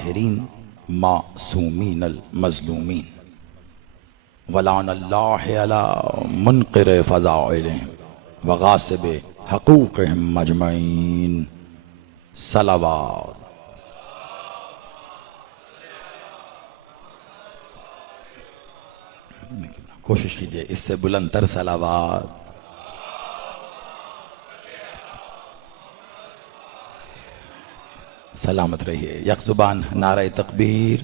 ताहिरीन मासूमीन अल मज़लूमीन वलानल्लाहि अला मुनक़िर फ़ज़ाइलिहिम व गासिब हक़ूक़िहिम मजमईन। सलावत। कोशिश कीजिए इससे बुलंदतर सलावत। सलामत रहिए। यक ज़ुबान नारे तकबीर,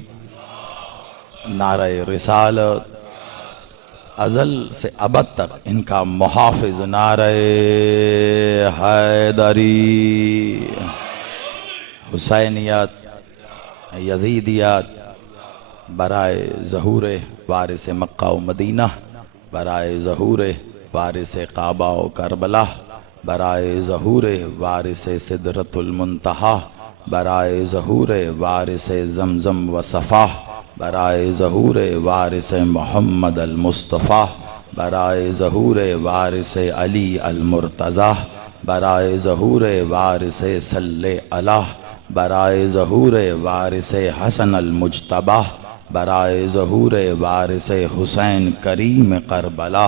नारे रिसालत, अज़ल से अबद तक इनका मुहाफ़िज़ नारे हैदरी। हुसैनियत, यज़ीदियत बराए ज़हूर वारिस मक्का व मदीना, बराए ज़हूर वारिस काबा व करबला, बराए ज़हूर वारिस सिदरतुल मुंतहा, बराए ज़हूर वारिस ज़मज़म व सफ़ा, बराए ज़हूर वारिस मोहम्मद अल मुस्तफ़ा, बराए ज़हूर वारिस अली अल मुर्तज़ा, बराए ज़हूर वारिस सल्ले अला, बराए ज़हूर वारिस हसन अल मुज्तबा, बराए ज़हूर वारिस हुसैन करीम करबला,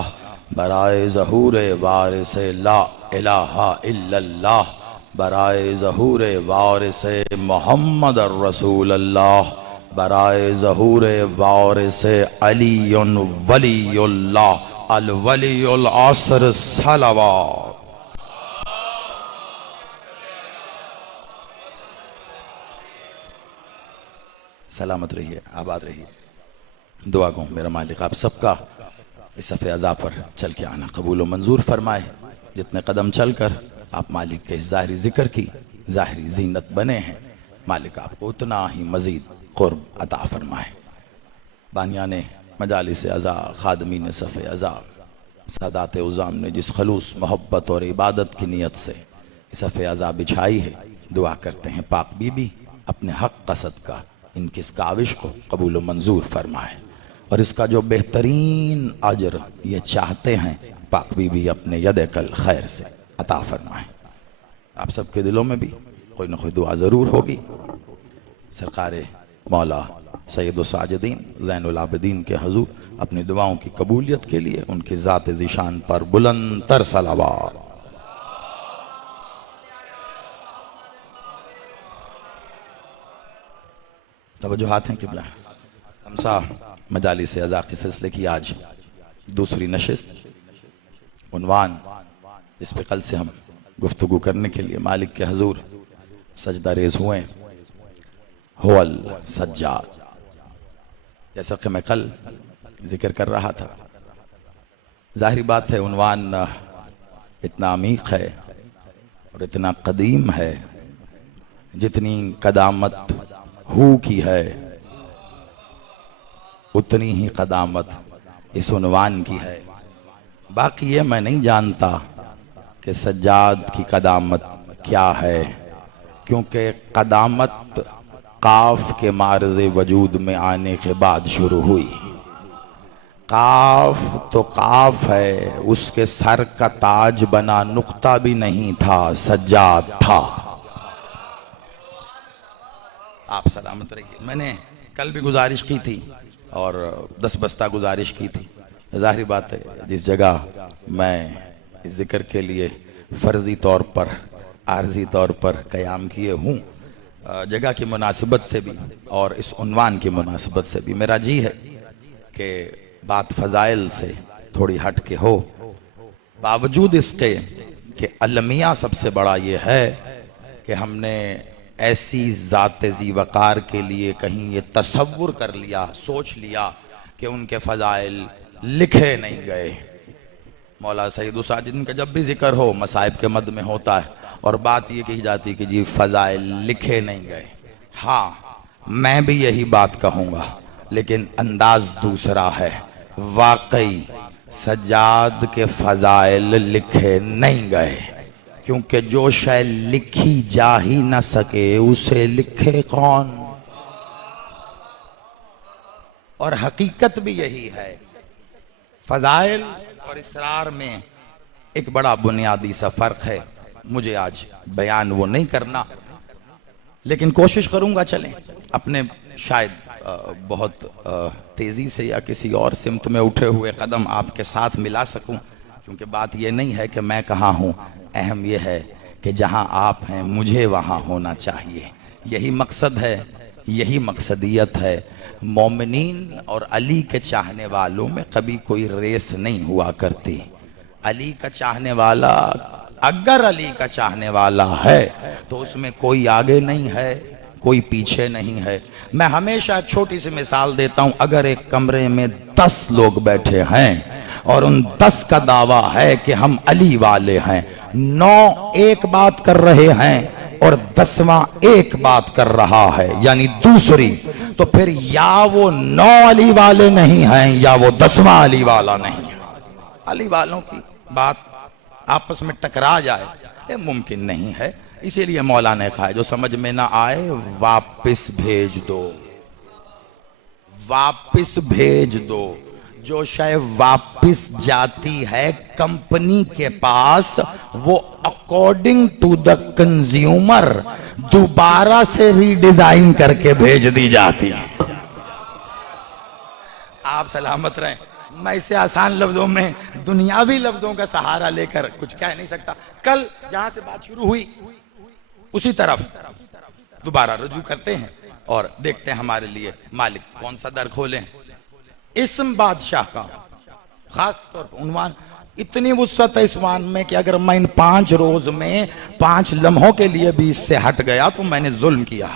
बराए ज़हूर वारिस ला इलाहा इल्लल्लाह, बराए ज़हूर वारिस मोहम्मद रसूलल्लाह, बराए ज़हूर वारिस अलीयुन वलीयुल्लाह अल वलीयुल असर। सलावत। सलामत रहिए, आबाद रहिए। दुआ गो मेरा मालिक आप सबका इस सफ़े अज़ा पर चल के आना कबूल व मंजूर फरमाए। जितने कदम चल कर आप मालिक के ज़ाहिरी ज़िक्र की ज़ाहिरी जीनत बने हैं, मालिक आपको उतना ही मज़ीद क़ुर्ब अता फरमाए। बानियाने मजालिस अज़ा, खादमीन सफ़े अज़ा, सादात उज़ाम ने जिस खलूस मोहब्बत और इबादत की नीयत से इस सफ़े अज़ा बिछाई है, दुआ करते हैं पाक बीबी अपने हक़ कसद का इनकी इस काविश को कबूल व मंजूर फरमाए, और इसका जो बेहतरीन अजर ये चाहते हैं पाक बीबी अपने यद कल खैर से अता फरमाए। आप सबके दिलों में भी कोई न कोई दुआ ज़रूर होगी। सरकारे मौला सैयद साजिदीन ज़ैनुल आबिदीन के हजूर अपनी दुआओं की कबूलियत के लिए उनकी ज़ात ज़ीशान पर बुलंदतर सलावत। तवज्जुहात हैं किबला। हमसा मजालिस अज़ा के सिलसिले की आज दूसरी नशिस्त, उन्वान इस पे कल से हम गुफ्तगू करने के लिए मालिक के हजूर सजदा रेज़ हुए, हुवल सज्जाद। जैसा कि मैं कल जिक्र कर रहा था, जाहिर बात है उन्वान इतना अमीक है और इतना कदीम है, जितनी कदामत हू की है उतनी ही कदामत इस उन्वान की है। बाकी ये मैं नहीं जानता कि सज्जाद की कदामत क्या है, क्योंकि कदामत काफ के मार्ज़े वजूद में आने के बाद शुरू हुई। काफ तो काफ है, उसके सर का ताज बना नुक्ता भी नहीं था, सज्जाद था। आप सलामत रहिए। मैंने कल भी गुजारिश की थी और 10 बस्ता गुजारिश की थी। जाहिर बात है जिस जगह मैं इस जिक्र के लिए फ़र्ज़ी तौर पर आर्जी तौर पर क़याम किए हूँ, जगह की मुनासिबत से भी और इस उन्वान की मुनासिबत से भी मेरा जी है कि बात फ़ज़ाइल से थोड़ी हट के हो, बावजूद इसके कि अलमिया सबसे बड़ा ये है कि हमने ऐसी ज़ात ज़ी वक़ार के लिए कहीं ये तसव्वुर कर लिया, सोच लिया कि उनके फ़ज़ाइल लिखे नहीं गए। मौला सैयद साजिदीन का जब भी जिक्र हो मसाइब के मद में होता है और बात ये कही जाती है कि जी फ़ज़ाइल लिखे नहीं गए। हाँ, मैं भी यही बात कहूँगा, लेकिन अंदाज दूसरा है। वाकई सज्जाद के फ़ज़ाइल लिखे नहीं गए, क्योंकि जो शय लिखी जा ही न सके उसे लिखे कौन। और हकीकत भी यही है। फ़ज़ाइल और इसरार में एक बड़ा बुनियादी सा फ़र्क है, मुझे आज बयान वो नहीं करना। लेकिन कोशिश करूंगा चलें अपने शायद बहुत तेजी से या किसी और सिमत में उठे हुए कदम आपके साथ मिला सकूं, क्योंकि बात यह नहीं है कि मैं कहाँ हूं, अहम यह है कि जहां आप हैं मुझे वहां होना चाहिए। यही मकसद है, यही मकसदियत है। मोमिनीन और अली के चाहने वालों में कभी कोई रेस नहीं हुआ करती। अली का चाहने वाला अगर अली का चाहने वाला है तो उसमें कोई आगे नहीं है, कोई पीछे नहीं है। मैं हमेशा एक छोटी सी मिसाल देता हूं, अगर एक कमरे में 10 लोग बैठे हैं और उन 10 का दावा है कि हम अली वाले हैं, 9 एक बात कर रहे हैं और 10वां एक बात कर रहा है यानी दूसरी, तो फिर या वो 9 अली वाले नहीं हैं या वो 10वां अली वाला नहीं है। अली वालों की बात आपस में टकरा जाए ये मुमकिन नहीं है। इसीलिए मौला ने कहा जो समझ में ना आए वापस भेज दो, वापस भेज दो। जो शय वापस जाती है कंपनी के पास वो अकॉर्डिंग टू द कंज्यूमर दोबारा से रीडिजाइन करके भेज दी जाती है। आप सलामत रहें। मैं इसे आसान लफ्जों में दुनियावी लफ्जों का सहारा लेकर कुछ कह नहीं सकता। कल जहां से बात शुरू हुई उसी तरफ दोबारा रुजू करते हैं और देखते हैं हमारे लिए मालिक कौन सा दर खोलें। इस्म बादशाह का खास तौर पर उन्वान इतनी वुसअत है इस वान में कि अगर मैं इन 5 रोज में 5 लम्हों के लिए भी इससे हट गया तो मैंने जुल्म किया।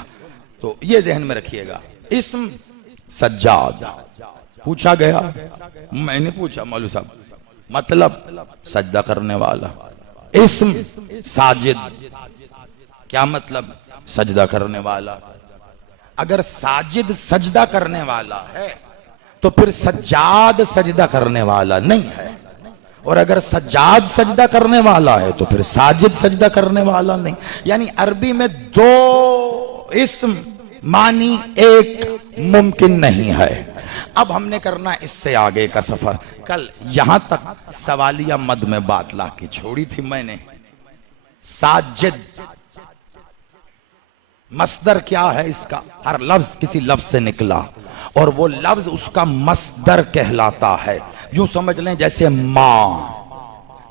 तो ये जहन में रखिएगा। इस्म सज्जाद पूछा गया, मैंने पूछा मौलवी साहब मतलब सजदा करने वाला। इस्म साजिद क्या मतलब? सजदा करने वाला। अगर साजिद सजदा करने वाला है तो फिर सज्जाद सजदा करने वाला नहीं है, और अगर सज्जाद सजदा करने वाला है तो फिर साजिद सजदा करने वाला नहीं। यानी अरबी में 2 इस्म मानी एक मुमकिन नहीं है। अब हमने करना इससे आगे का सफर। कल यहां तक सवालिया मद में बात ला के छोड़ी थी मैंने। साजिद मस्दर क्या है इसका? हर लफ्ज किसी लफ्ज से निकला और वो लफ्ज उसका मस्दर कहलाता है। यूं समझ लें जैसे मां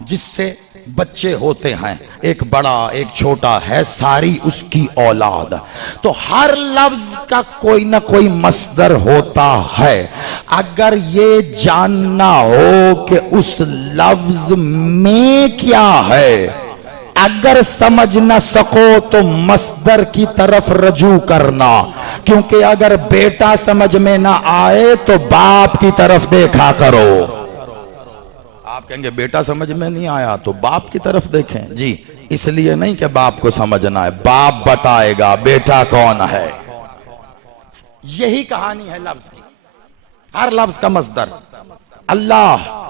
जिससे बच्चे होते हैं, एक बड़ा एक छोटा है, सारी उसकी औलाद। तो हर लफ्ज का कोई ना कोई मस्दर होता है। अगर ये जानना हो कि उस लफ्ज में क्या है, अगर समझ न सको तो मस्दर की तरफ रजू करना, क्योंकि अगर बेटा समझ में ना आए तो बाप की तरफ देखा करो। आप कहेंगे बेटा समझ में नहीं आया तो बाप की तरफ देखें। जी, इसलिए नहीं कि बाप को समझना है, बाप बताएगा बेटा कौन है। यही कहानी है लफ्ज की। हर लफ्ज का मस्दर। अल्लाह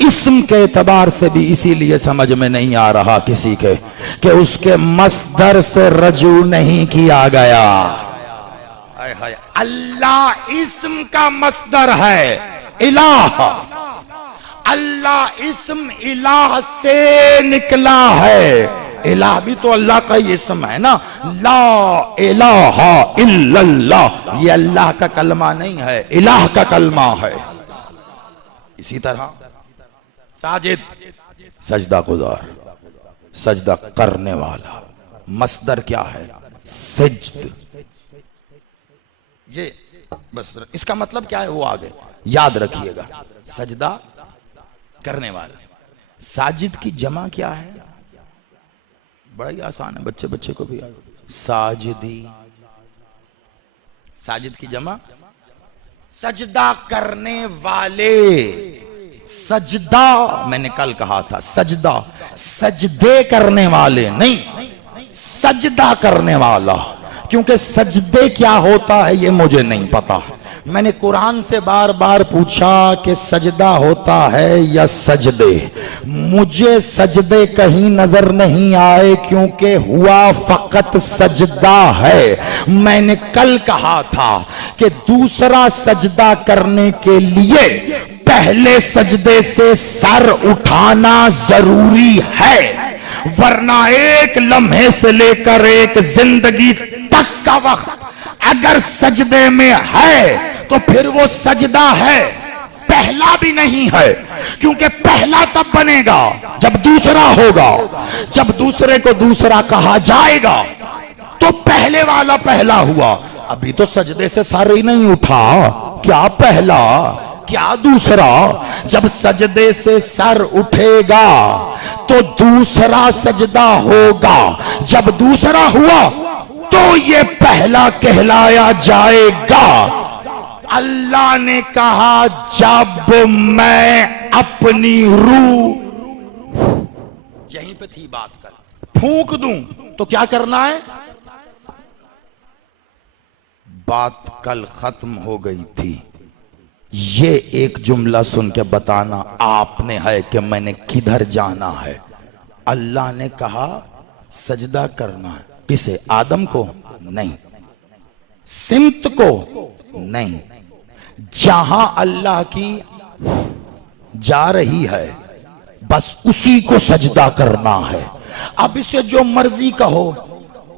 इस्म के एतबार से भी इसीलिए समझ में नहीं आ रहा किसी के कि उसके मस्दर से रजू नहीं किया गया। अल्लाह इस्म का मस्दर है, इलाह। अल्लाह इस्म इलाह से निकला है। इलाह भी तो अल्लाह का ही इस्म है ना। ला इलाहा इल्लल्लाह, ये अल्लाह का कलमा नहीं है, इलाह का कलमा है। इसी तरह साजिद सजदा गुजार, सजदा करने वाला। मस्दर क्या है? सज्द। ये बस इसका मतलब क्या है वो आगे याद रखिएगा। सजदा करने वाला। साजिद की जमा क्या है? बड़ा ही आसान है, बच्चे बच्चे को भी साजिदी। साजिद की जमा सजदा करने वाले। सजदा मैंने कल कहा था, सजदा सजदे करने वाले नहीं, सजदा करने वाला। क्योंकि सजदे क्या होता है ये मुझे नहीं पता। मैंने कुरान से बार बार पूछा कि सजदा होता है या सजदे। मुझे सजदे कहीं नजर नहीं आए, क्योंकि हुआ फकत सजदा है। मैंने कल कहा था कि दूसरा सजदा करने के लिए पहले सजदे से सर उठाना जरूरी है, वरना एक लम्हे से लेकर एक जिंदगी तक का वक्त अगर सजदे में है तो फिर वो सजदा है, पहला भी नहीं है। क्योंकि पहला तब बनेगा जब दूसरा होगा, जब दूसरे को दूसरा कहा जाएगा तो पहले वाला पहला हुआ। अभी तो सजदे से सर ही नहीं उठा, क्या पहला क्या दूसरा? जब सजदे से सर उठेगा तो दूसरा सजदा होगा, जब दूसरा हुआ तो ये पहला कहलाया जाएगा। अल्लाह ने कहा जब मैं अपनी रूह, यहीं पे थी बात, कर फूंक दूं तो क्या करना है? बात कल खत्म हो गई थी। ये एक जुमला सुन के बताना आपने है कि मैंने किधर जाना है। अल्लाह ने कहा सजदा करना है, किसे? आदम को? नहीं। सिमत को? नहीं। जहां अल्लाह की जा रही है बस उसी को सजदा करना है। अब इसे जो मर्जी कहो।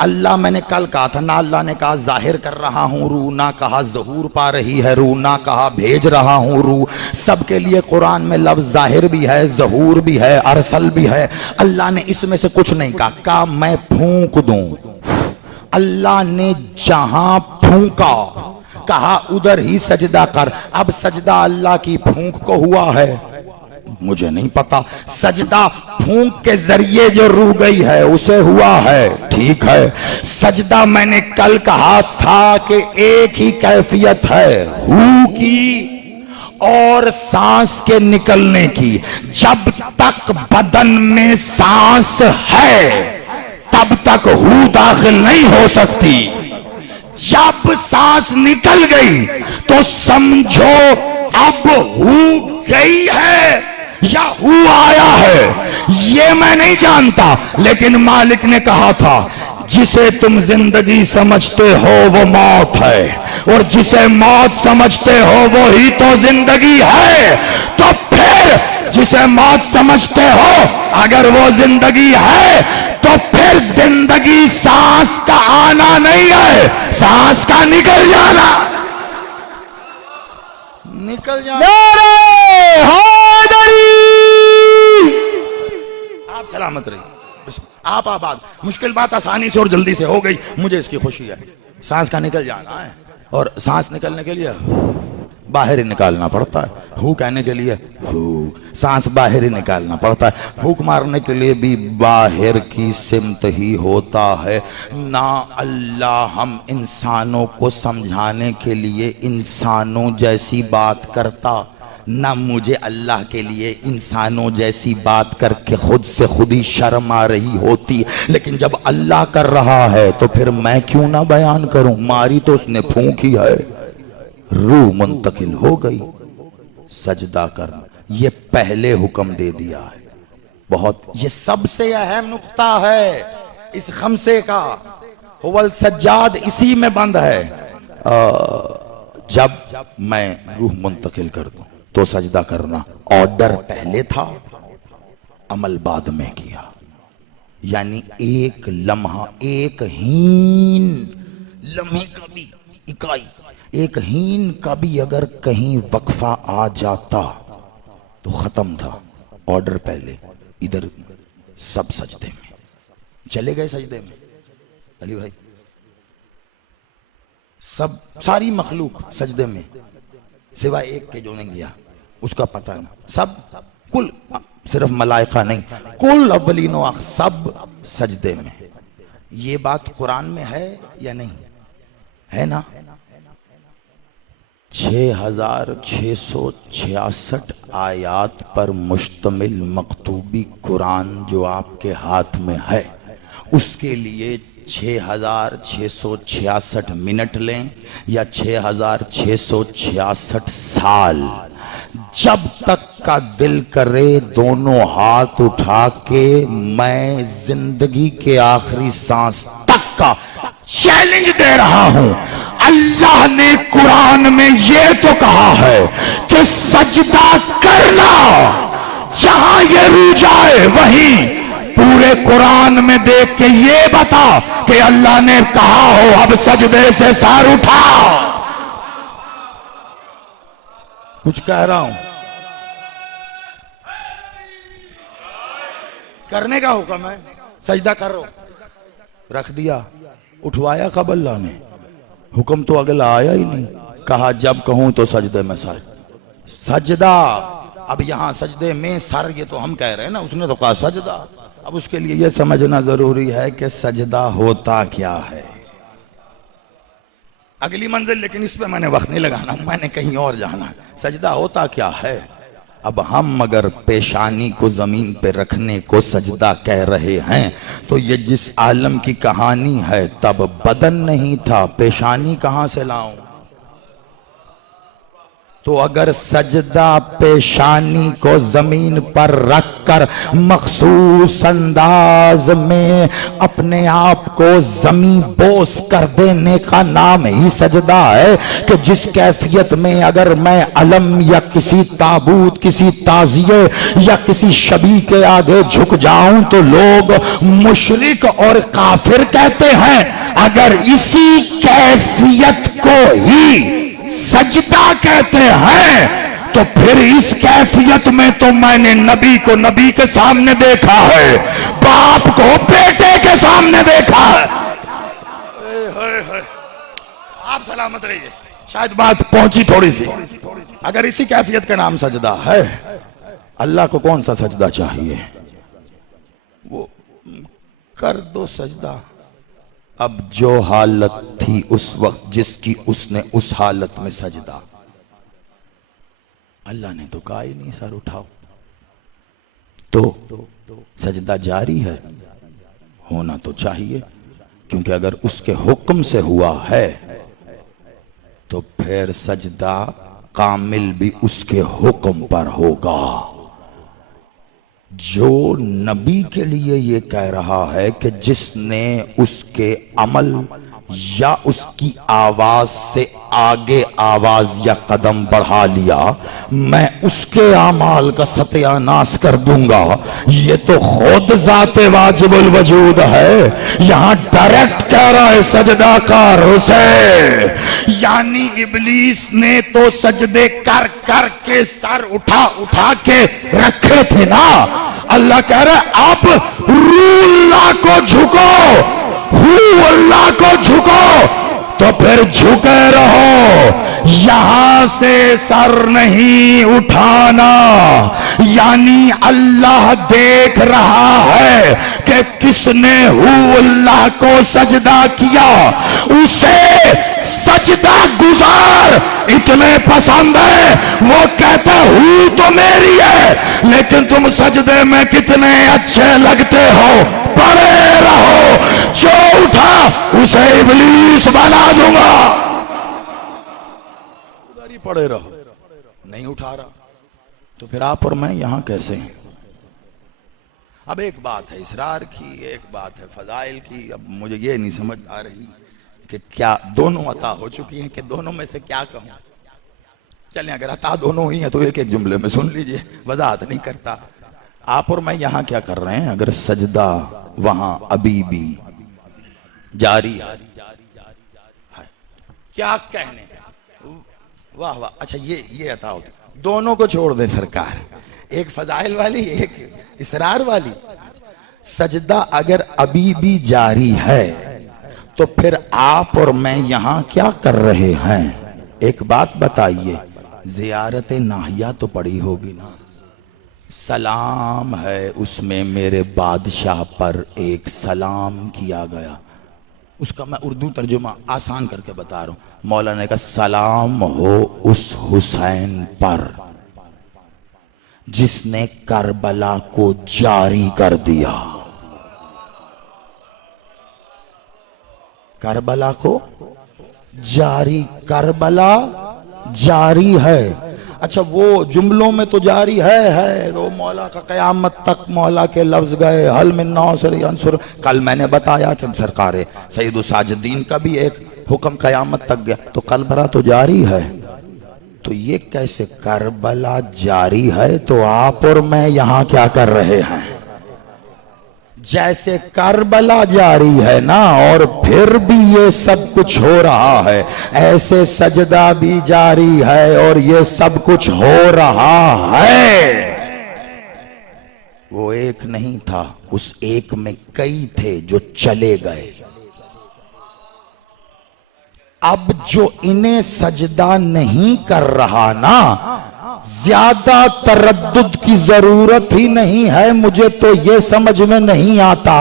अल्लाह, मैंने कल कहा था ना, अल्लाह ने कहा जाहिर कर रहा हूं रूह, ना कहा ज़हूर पा रही है रूह, ना कहा भेज रहा हूं रूह। सबके लिए कुरान में लफ्ज़ जाहिर भी है, ज़हूर भी है, अरसल भी है। अल्लाह ने इसमें से कुछ नहीं कहा मैं फूंक दूं। अल्लाह ने जहां फूंका कहा उधर ही सजदा कर। अब सजदा अल्लाह की फूंक को हुआ है, मुझे नहीं पता। सजदा फूंक के जरिए जो रूह गई है उसे हुआ है, ठीक है। सजदा मैंने कल कहा था कि एक ही कैफियत है हू की और सांस के निकलने की। जब तक बदन में सांस है तब तक हू दाखिल नहीं हो सकती। जब सांस निकल गई तो समझो अब हू गई है या हू आया है, ये मैं नहीं जानता। लेकिन मालिक ने कहा था जिसे तुम जिंदगी समझते हो वो मौत है, और जिसे मौत समझते हो वो ही तो जिंदगी है। तो फिर जिसे मौत समझते हो अगर वो जिंदगी है तो फिर जिंदगी सांस का आना नहीं है, सांस का निकल जाना। निकल जाना। आप सलामत रहिए, आप आबाद। मुश्किल बात आसानी से और जल्दी से हो गई, मुझे इसकी खुशी है। सांस का निकल जाना है, और सांस निकलने के लिए बाहर ही निकालना पड़ता है। हू कहने के लिए हू, सांस बाहर ही निकालना पड़ता है। फूक मारने के लिए भी बाहर की सिमत ही होता है ना। अल्लाह हम इंसानों को समझाने के लिए इंसानों जैसी बात करता, ना मुझे अल्लाह के लिए इंसानों जैसी बात करके खुद से खुद ही शर्म आ रही होती। लेकिन जब अल्लाह कर रहा है तो फिर मैं क्यों ना बयान करूं? मारी तो उसने फूंकी है, रूह मुंतकिल हो गई। सजदा करना ये पहले हुक्म दे दिया है। बहुत, ये सबसे अहम नुक्ता है इस खमसे का। हुवल सज्जाद इसी में बंद है। जब मैं रूह मुंतकिल कर दूं तो सजदा करना। ऑर्डर पहले था, अमल बाद में किया। यानी एक लम्हा, एक हीन लम्हे का भी इकाई, एक हीन का भी अगर कहीं वक्फा आ जाता तो खत्म था। ऑर्डर पहले, इधर सब सजदे में चले गए। सजदे में अली भाई सब, सारी मखलूक सजदे में सिवाय एक के जो नहीं गया, उसका पता ना। सब कुल, सिर्फ मलाइका नहीं, कुल अव्वलीनो आखिर सब सजदे में। ये बात कुरान में है या नहीं है? ना 6666 आयात पर मुश्तमिल मकतूबी कुरान जो आपके हाथ में है, उसके लिए 6666 मिनट लें या 6666 साल, जब तक का दिल करे दोनों हाथ उठा के मैं जिंदगी के आखिरी सांस तक का चैलेंज दे रहा हूं। अल्लाह ने कुरान में ये तो कहा है कि सजदा करना, जहां ये रूह जाए वहीं पूरे कुरान में देख के ये बता कि अल्लाह ने कहा हो अब सजदे से सर उठाओ। कुछ कह रहा हूं, करने का हुक्म है, सजदा करो, रख दिया, उठवाया कब अल्लाह ने? हुक्म तो अगला आया ही नहीं, कहा जब कहूं तो सजदे में सर, सजदा। अब यहां सजदे में सर, ये तो हम कह रहे हैं ना, उसने तो कहा सजदा। अब उसके लिए यह समझना जरूरी है कि सजदा होता क्या है। अगली मंजिल, लेकिन इस पे मैंने वक्त नहीं लगाना, मैंने कहीं और जाना। सजदा होता क्या है? अब हम अगर पेशानी को जमीन पे रखने को सजदा कह रहे हैं तो ये जिस आलम की कहानी है, तब बदन नहीं था, पेशानी कहां से लाऊं? तो अगर सजदा पेशानी को जमीन पर रखकर मखसूस अंदाज में अपने आप को जमीन बोस कर देने का नाम ही सजदा है, कि जिस कैफियत में अगर मैं अलम या किसी ताबूत, किसी ताजिए या किसी शबी के आगे झुक जाऊं तो लोग मुशरिक और काफिर कहते हैं। अगर इसी कैफियत को ही सजदा कहते हैं तो फिर इस कैफियत में तो मैंने नबी को नबी के सामने देखा है, बाप को बेटे के सामने देखा है। आप सलामत रहिए, शायद बात पहुंची थोड़ी सी। अगर इसी कैफियत का नाम सजदा है, अल्लाह को कौन सा सजदा चाहिए? वो कर दो सजदा। अब जो हालत थी उस वक्त जिसकी, उसने उस हालत में सजदा, अल्लाह ने तो कहा ही नहीं सर उठाओ। तो सजदा जारी है, होना तो चाहिए, क्योंकि अगर उसके हुक्म से हुआ है तो फिर सजदा कामिल भी उसके हुक्म पर होगा। जो नबी के लिए ये कह रहा है कि जिसने उसके अमल या उसकी आवाज से आगे आवाज या कदम बढ़ा लिया, मैं उसके अमाल का सत्यानाश कर दूंगा, ये तो खुद जाते वाजिबुल वजूद है। यहां डायरेक्ट कह रहा है सजदा कर उसे, यानी इब्लीस ने तो सजदे कर कर के सर उठा उठा के रखे थे ना। अल्लाह कह रहा अब रूल्लाह को झुको, अल्लाह को झुको, तो फिर झुके रहो, यहां से सर नहीं उठाना। यानी अल्लाह देख रहा है कि किसने अल्लाह को सजदा किया, उसे सजदा गुजार इतने पसंद है, वो कहते हूं तो मेरी है, लेकिन तुम सजदे में कितने अच्छे लगते हो, पड़े रहो, जो उठा उसे इब्लीस बना दूंगा। उधर ही पड़े रहो, नहीं उठा रहा तो फिर आप और मैं यहां कैसे हैं? अब एक बात है इसरार की, एक बात है फजाइल की। अब मुझे ये नहीं समझ आ रही कि क्या दोनों अता हो चुकी हैं कि दोनों में से क्या कहूं। चलें, अगर अता दोनों ही हैं तो एक एक जुमले में सुन लीजिए, वजाहत नहीं करता। आप और मैं यहां क्या कर रहे हैं? अगर सजदा वहां अभी भी जारी है, क्या कहने, वाह वाह। अच्छा ये अता होती, दोनों को छोड़ दें सरकार, एक फजाइल वाली एक इसरार वाली। सजदा अगर अभी भी जारी है तो फिर आप और मैं यहां क्या कर रहे हैं? एक बात बताइए, जियारत नाहिया तो पड़ी होगी ना, सलाम है उसमें मेरे बादशाह पर एक सलाम किया गया। उसका मैं उर्दू तर्जुमा आसान करके बता रहा हूं। मौलाना ने कहा सलाम हो उस हुसैन पर जिसने करबला को जारी कर दिया। करबला को जारी, करबला जारी है। अच्छा, वो जुमलों में तो जारी है वो मौला का कयामत तक मौला के लफ्ज गए, हल मिन नासिर अंसुर। कल मैंने बताया कि सरकार सैयद साजिदीन का भी एक हुक्म कयामत तक गया, तो करबला तो जारी है। तो ये कैसे करबला जारी है तो आप और मैं यहां क्या कर रहे हैं? जैसे करबला जारी है ना और फिर भी ये सब कुछ हो रहा है, ऐसे सजदा भी जारी है और ये सब कुछ हो रहा है। वो एक नहीं था, उस एक में कई थे जो चले गए। अब जो इन्हें सजदा नहीं कर रहा ना, ज्यादा तरद्दुद की जरूरत ही नहीं है। मुझे तो ये समझ में नहीं आता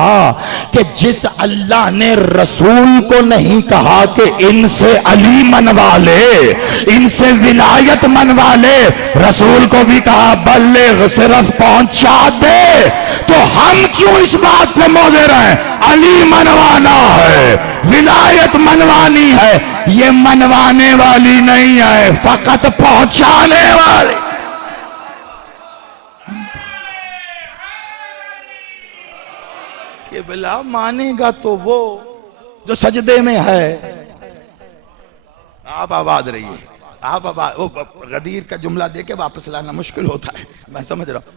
कि जिस अल्लाह ने रसूल को नहीं कहा कि इनसे अली मनवा ले, इनसे विलायत मनवा ले, रसूल को भी कहा बल्ले सिर्फ पहुंचा दे, तो हम क्यों इस बात पे मौजे रहे? अली मनवाना है, विलायत मनवानी है। ये मनवाने वाली नहीं है, फकत पहुंचाने वाली। कि बिला मानेगा तो वो जो सजदे में है। आप आबाद रहिए, आप आबाद। वो गदीर का जुमला देके वापस लाना मुश्किल होता है, मैं समझ रहा हूं।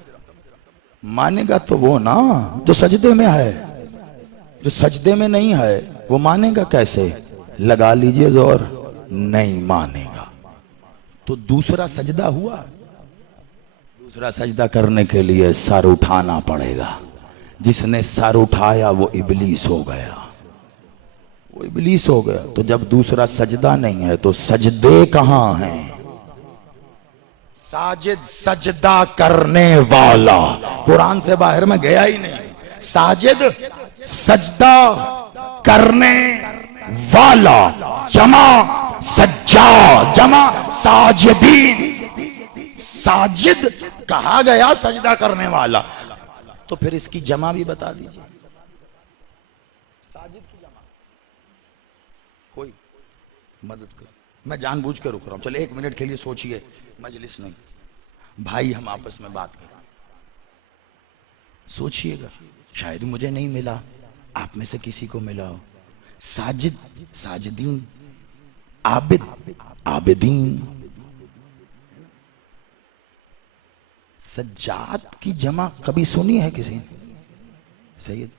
मानेगा तो वो ना जो सजदे में है, जो सजदे में नहीं है वो मानेगा कैसे? लगा लीजिए जोर, नहीं मानेगा तो दूसरा सजदा हुआ। दूसरा सजदा करने के लिए सर उठाना पड़ेगा। जिसने सर उठाया वो इबलीस हो गया, वो इबलीस हो गया। तो जब दूसरा सजदा नहीं है तो सजदे कहां हैं? साजिद सजदा करने वाला, कुरान से बाहर में गया ही नहीं। साजिद सजदा करने वाला, जमा सज्जा, जमा साजिदीन। साजिद कहा गया सजदा करने वाला, तो फिर इसकी जमा भी बता दीजिए। साजिद की जमा कोई मदद करो। मैं जानबूझ कर रुक रहा हूं, चलो 1 मिनट के लिए सोचिए, मजलिस नहीं, भाई हम आपस में बात करें, सोचिएगा। शायद मुझे नहीं मिला, आप में से किसी को मिला हो। साजिद, साजिदीन, आबिद, आबिदीन। सज्जाद की जमा कभी सुनी है किसी ने? सैयद,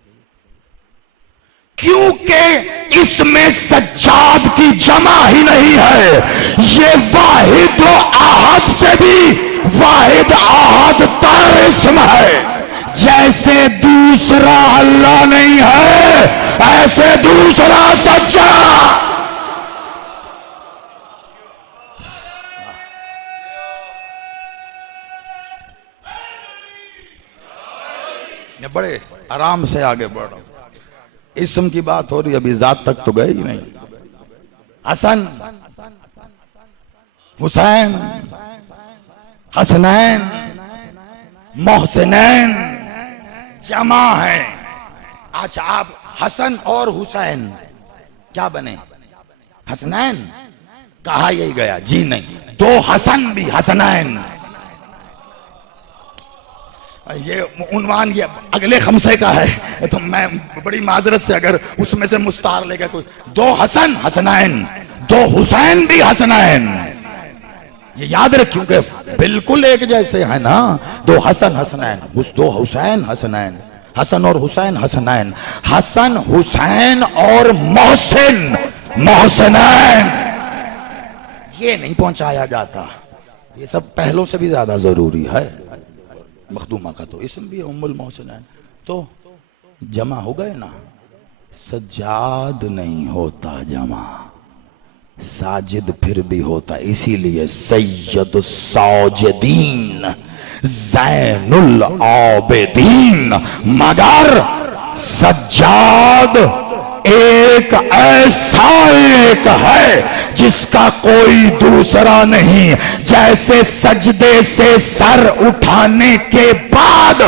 क्योंकि इसमें सज्जाद की जमा ही नहीं है। ये वाहिद आहद से भी वाहिद आहद तर इसम है। जैसे दूसरा अल्लाह नहीं है, ऐसे दूसरा सच्चा। बड़े आराम से आगे बढ़ रहा हूं। इस्म की बात हो रही, अभी जात तक तो गए ही नहीं। हसन, हुसैन, हसनैन, मोहसिनैन जमा है। अच्छा, आप हसन और हुसैन क्या बने? हसनैन कहा यही गया? जी नहीं, 2 हसन भी हसनैन। ये उन्वान ये अगले खमसे का है, तो मैं बड़ी माजरत से अगर उसमें से मुस्तार लेगा कोई। 2 हसन हसनैन, 2 हुसैन भी हसनैन। ये याद रख, क्योंकि बिल्कुल एक जैसे है ना। 2 हसन हसनैन, 2 हुसैन हसनैन, हसन और हुसैन हसनैन, हसन हुसैन और मोहसिन मोहसिनैन। ये नहीं पहुंचाया जाता। ये सब पहलों से भी ज्यादा जरूरी है। मखदूमा का तो इसम भी है, उम्मुल मोहसिनैन। तो जमा हो गए ना। सज्जाद नहीं होता जमा, साजिद फिर भी होता। इसीलिए सैयद साजिदीन, ज़ैनुल आबिदीन। मगर सज्जाद एक ऐसा एक है जिसका कोई दूसरा नहीं। जैसे सजदे से सर उठाने के बाद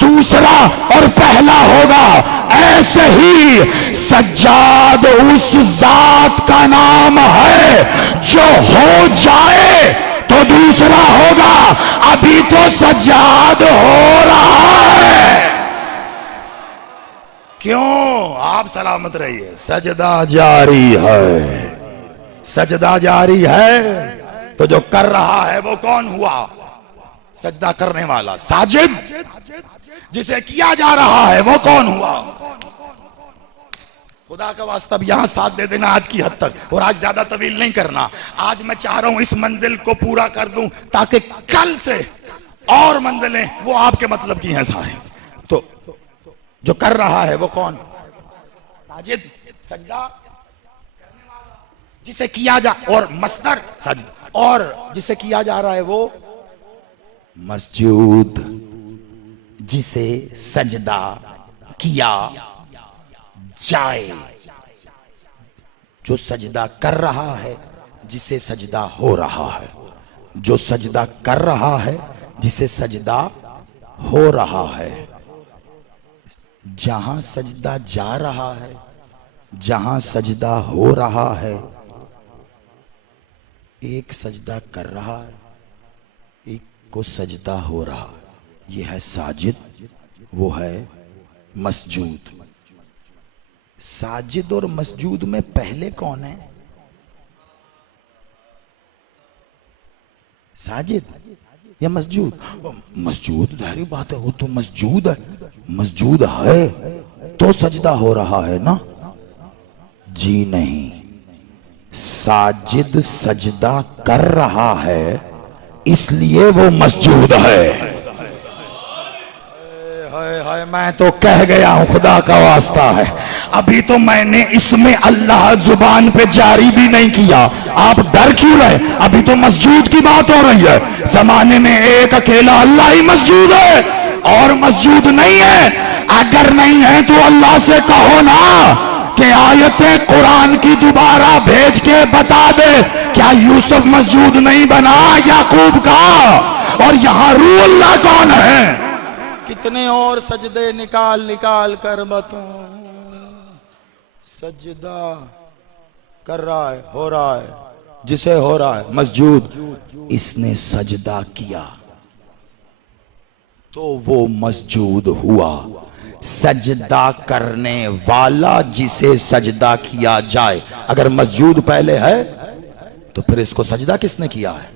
दूसरा और पहला होगा, ऐसे ही सज्जाद उस जात का नाम है जो हो जाए तो दूसरा होगा। अभी तो सज्जाद हो रहा है। क्यों? आप सलामत रहिए। सजदा जारी है, सजदा जारी है। तो जो कर रहा है वो कौन हुआ? सजदा करने वाला साजिद जिसे किया जा रहा है वो कौन हुआ? खुदा का वास्ता अब यहां साथ दे देना आज की हद तक, और आज ज्यादा तवील नहीं करना। आज मैं चाह रहा हूं इस मंजिल को पूरा कर दूं ताकि कल से और मंजिलें वो आपके मतलब की हैं सारी। तो जो कर रहा है वो कौन? साजिद, सजदा जिसे किया जा, और मस्दर सजद, और जिसे किया जा रहा है वो मस्जूद, जिसे सजदा किया जाए। जो सजदा कर रहा है जिसे सजदा हो रहा है, जो सजदा कर रहा है जिसे सजदा हो रहा है। जहां सजदा जा रहा है, जहां सजदा हो रहा है, एक सजदा कर रहा है, एक को सजदा हो रहा है। यह है साजिद, वो है मस्जूद। साजिद और मस्जूद में पहले कौन है? साजिद या मस्जूद? मस्जूद जाहिर बात है, वो तो मस्जूद है। मस्जूद है तो सजदा हो रहा है ना? जी नहीं, साजिद सजदा कर रहा है इसलिए वो मस्जूद है। हाय मैं तो कह गया हूं, खुदा का वास्ता है। अभी तो मैंने इसमें अल्लाह जुबान पे जारी भी नहीं किया, आप डर क्यों रहे? अभी तो मस्जूद की बात हो रही है। जमाने में एक अकेला अल्लाह ही मस्जूद है और मस्जूद नहीं है। अगर नहीं है तो अल्लाह से कहो ना कि आयतें कुरान की दोबारा भेज के बता दे, क्या यूसुफ मस्जूद नहीं बना याकूब का? और यहां रूहुल्लाह कौन है? कितने और सजदे निकाल निकाल कर बताऊं। सजदा कर रहा है, हो रहा है, जिसे हो रहा है मस्जूद। इसने सजदा किया तो वो मस्जूद हुआ। सजदा करने वाला जिसे सजदा किया जाए, अगर मस्जूद पहले है तो फिर इसको सजदा किसने किया है?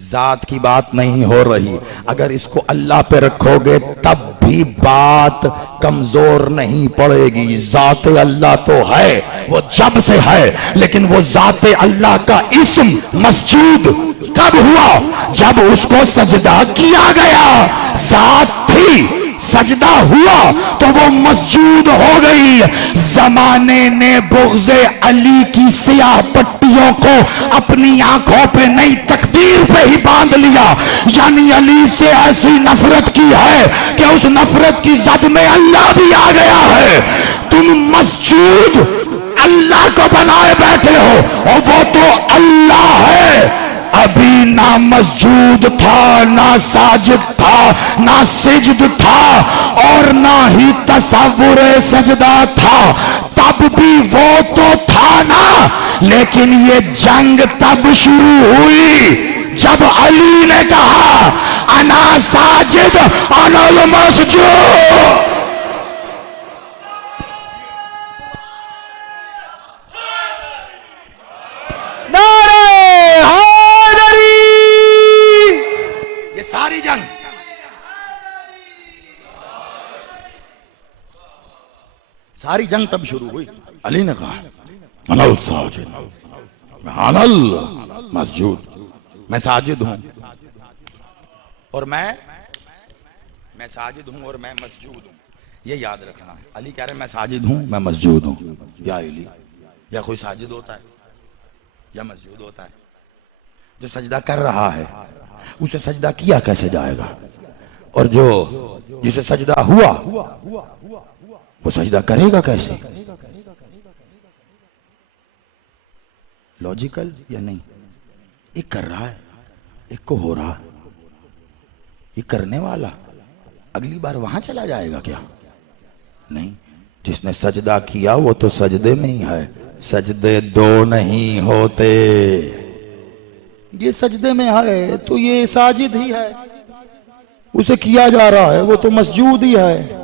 जात की बात नहीं हो रही। अगर इसको अल्लाह पे रखोगे तब भी बात कमजोर नहीं पड़ेगी। जाते अल्लाह तो है, वो जब से है, लेकिन वो जाते अल्लाह का इस्म मस्जूद कब हुआ? जब उसको सजदा किया गया। जात थी, सजदा हुआ तो वो मस्जूद हो गई। जमाने ने बुग़्ज़े अली की सियाह पट्टियों को अपनी आंखों पे नई तकदीर पे ही बांध लिया। यानी अली से ऐसी नफरत की है कि उस नफरत की जद में अल्लाह भी आ गया है। तुम मस्जूद अल्लाह को बनाए बैठे हो और वो तो अल्लाह है। अभी ना मस्जूद था, ना साजिद था, ना सिजद था, और ना ही तसव्वुर सजदा था। तब भी वो तो था ना, लेकिन ये जंग तब शुरू हुई जब अली ने कहा अना साजिद अनल मस्जूद। सारी जंग तब शुरू हुई। अली ने कहा अनल साजिद, अनल मस्जूद, मैं साजिद हूं और मैं साजिद हूं और मैं मस्जूद हूं। ये याद रखना है। अली कह रहे मैं साजिद हूं, मैं मस्जूद हूं। या अली, या कोई साजिद होता है या मस्जूद होता है? जो सजदा कर रहा है उसे सजदा किया कैसे जाएगा? और जो जिसे सजदा हुआ वो सजदा करेगा कैसे? लॉजिकल या नहीं? एक कर रहा है, एक को हो रहा है। ये करने वाला अगली बार वहां चला जाएगा क्या? नहीं, जिसने सजदा किया वो तो सजदे में ही है। सजदे दो नहीं होते। ये सजदे में है तो ये साजिद ही है, उसे किया जा रहा है वो तो मस्जूद ही है।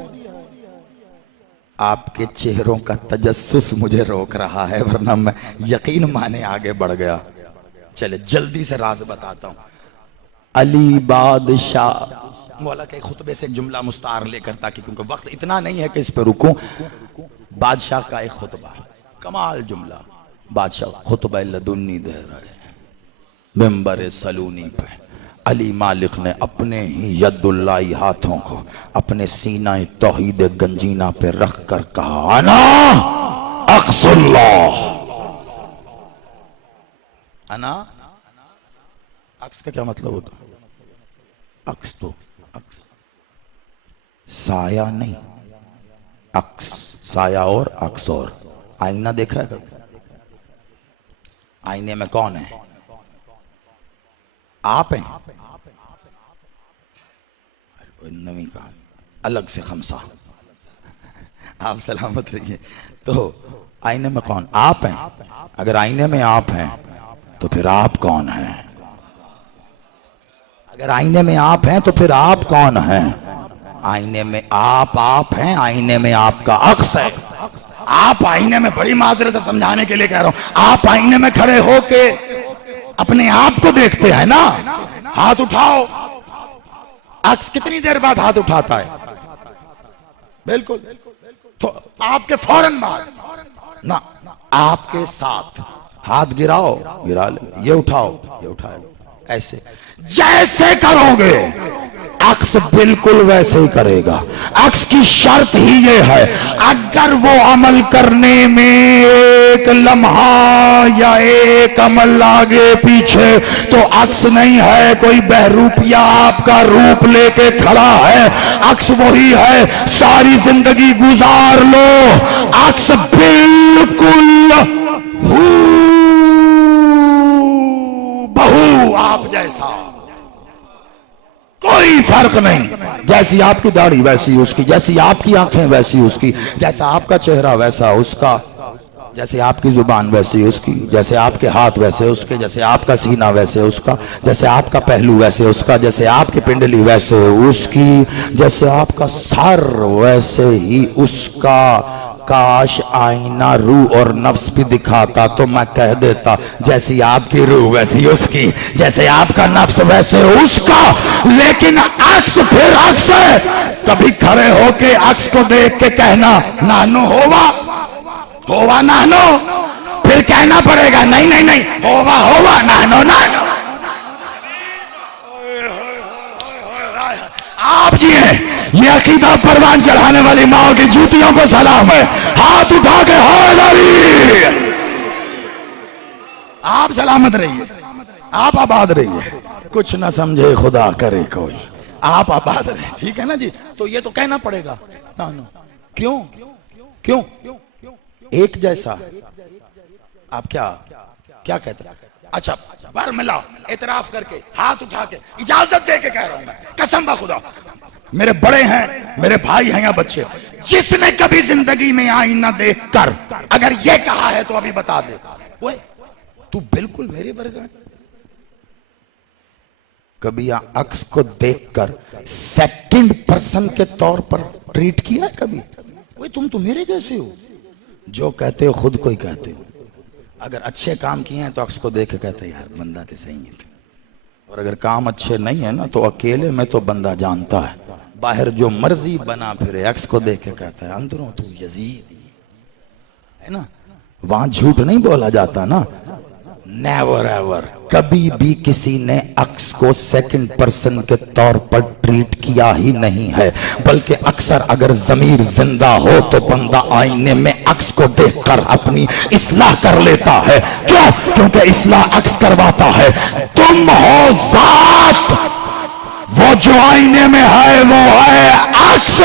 आपके चेहरों का तजस्सुस मुझे रोक रहा है, वरना मैं यकीन माने आगे बढ़ गया। चले जल्दी से राज बताता हूं। अली बादशाह। मौला के खुतबे से एक जुमला मुस्तार लेकर, ताकि क्योंकि वक्त इतना नहीं है कि इस पे रुकूं। बादशाह का एक खुतबा, कमाल जुमला। बादशाह खुतबा लदुन्नी दे रहा है मिंबर सलूनी पे। अली मालिक ने अपने ही यदुल्लाही हाथों को अपने सीना तौहीद गंजीना पे रख कर कहा, अना अक्सुल्लाह। अना अक्स का क्या मतलब होता? अक्स तो अक्स साया नहीं, अक्स साया और अक्स और। आईना देखा है कभी? आईने में कौन है? आप हैं। नवी कहानी अलग से खमसा, आप सलामत रहिए। तो आईने में कौन? आप हैं। अगर आईने में आप हैं तो फिर आप कौन हैं? अगर आईने में आप हैं तो फिर आप कौन हैं? आईने में आप हैं, आईने में आपका अक्स है। आप आईने में, बड़ी माजरत से समझाने के लिए कह रहा हूं, आप आईने में खड़े होके अपने आप को देखते हैं ना। हाथ उठाओ। अक्स कितनी देर बाद हाथ उठाता है? बिल्कुल। तो आपके फौरन बाद ना, आपके साथ हाथ गिराओ, गिरा ले, ये उठाओ, ये उठाओ, ऐसे जैसे करोगे अक्स बिल्कुल वैसे ही करेगा। अक्स की शर्त ही ये है, अगर वो अमल करने में एक लम्हा या एक अमल आगे पीछे, तो अक्स नहीं है कोई बहरूपिया आपका रूप लेके खड़ा है। अक्स वही है, सारी जिंदगी गुजार लो, अक्स बिल्कुल हू बहू आप जैसा, कोई फर्क नहीं। जैसी आपकी दाढ़ी वैसी उसकी, जैसी आपकी आंखें वैसी उसकी, जैसा आपका चेहरा वैसा उसका, जैसे आपकी जुबान वैसी उसकी, जैसे आपके हाथ वैसे उसके, जैसे आपका सीना वैसे उसका, जैसे आपका पहलू वैसे उसका, जैसे आपकी पिंडली वैसे उसकी, जैसे आपका सर वैसे ही उसका। काश आईना रूह और नफ्स भी दिखाता तो मैं कह देता, जैसी आपकी रूह वैसी उसकी, जैसे आपका नफ्स वैसे उसका। लेकिन अक्स फिर अक्स है। कभी खड़े होके अक्स को देख के कहना नानो होवा, होवा नानो, फिर कहना पड़ेगा नहीं नहीं नहीं, होवा होवा नानो नानो। आप जी हैं, ये अकीदा परवान चढ़ाने वाली माओ की जूतियों को सलाम है। हाथ उठा के हैदरी। आप सलामत रहिए, आप आबाद रहिए, कुछ ना समझे खुदा करे कोई, आप आबाद रहे, ठीक है ना जी। तो ये तो कहना पड़ेगा ना, नो क्यों क्यों एक जैसा। आप क्या क्या कहते हैं? अच्छा बार मिला इतराफ करके, हाथ उठा के, इजाजत दे के कह रहा हूं मैं, कसम बा खुदा, मेरे बड़े हैं, मेरे भाई हैं या बच्चे, जिसने कभी जिंदगी में आईना देखकर अगर ये कहा है तो अभी बता दे, ओए तू बिल्कुल मेरे वर्ग है। कभी अक्स को देखकर सेकंड पर्सन के तौर पर ट्रीट किया है कभी? ओए तुम तो मेरे जैसे हो। जो कहते हो खुद को ही कहते हो। अगर अच्छे काम किए हैं तो अक्स को देख के कहते यार बंदा तो सही है, और अगर काम अच्छे नहीं है ना तो अकेले में तो बंदा जानता है, बाहर जो मर्जी बना फिरे, अक्स को देख के कहता है अंदरों तू यजीद है ना। वहां झूठ नहीं बोला जाता ना। नेवर एवर कभी भी किसी ने अक्स को सेकंड पर्सन के तौर पर ट्रीट किया ही नहीं है, बल्कि अक्सर अगर जमीर जिंदा हो तो बंदा आईने में अक्स को देखकर अपनी इस्लाह कर लेता है। क्यों? क्योंकि इस्लाह अक्स करवाता है। तुम हो जात, वो जो आईने में है वो है अक्स।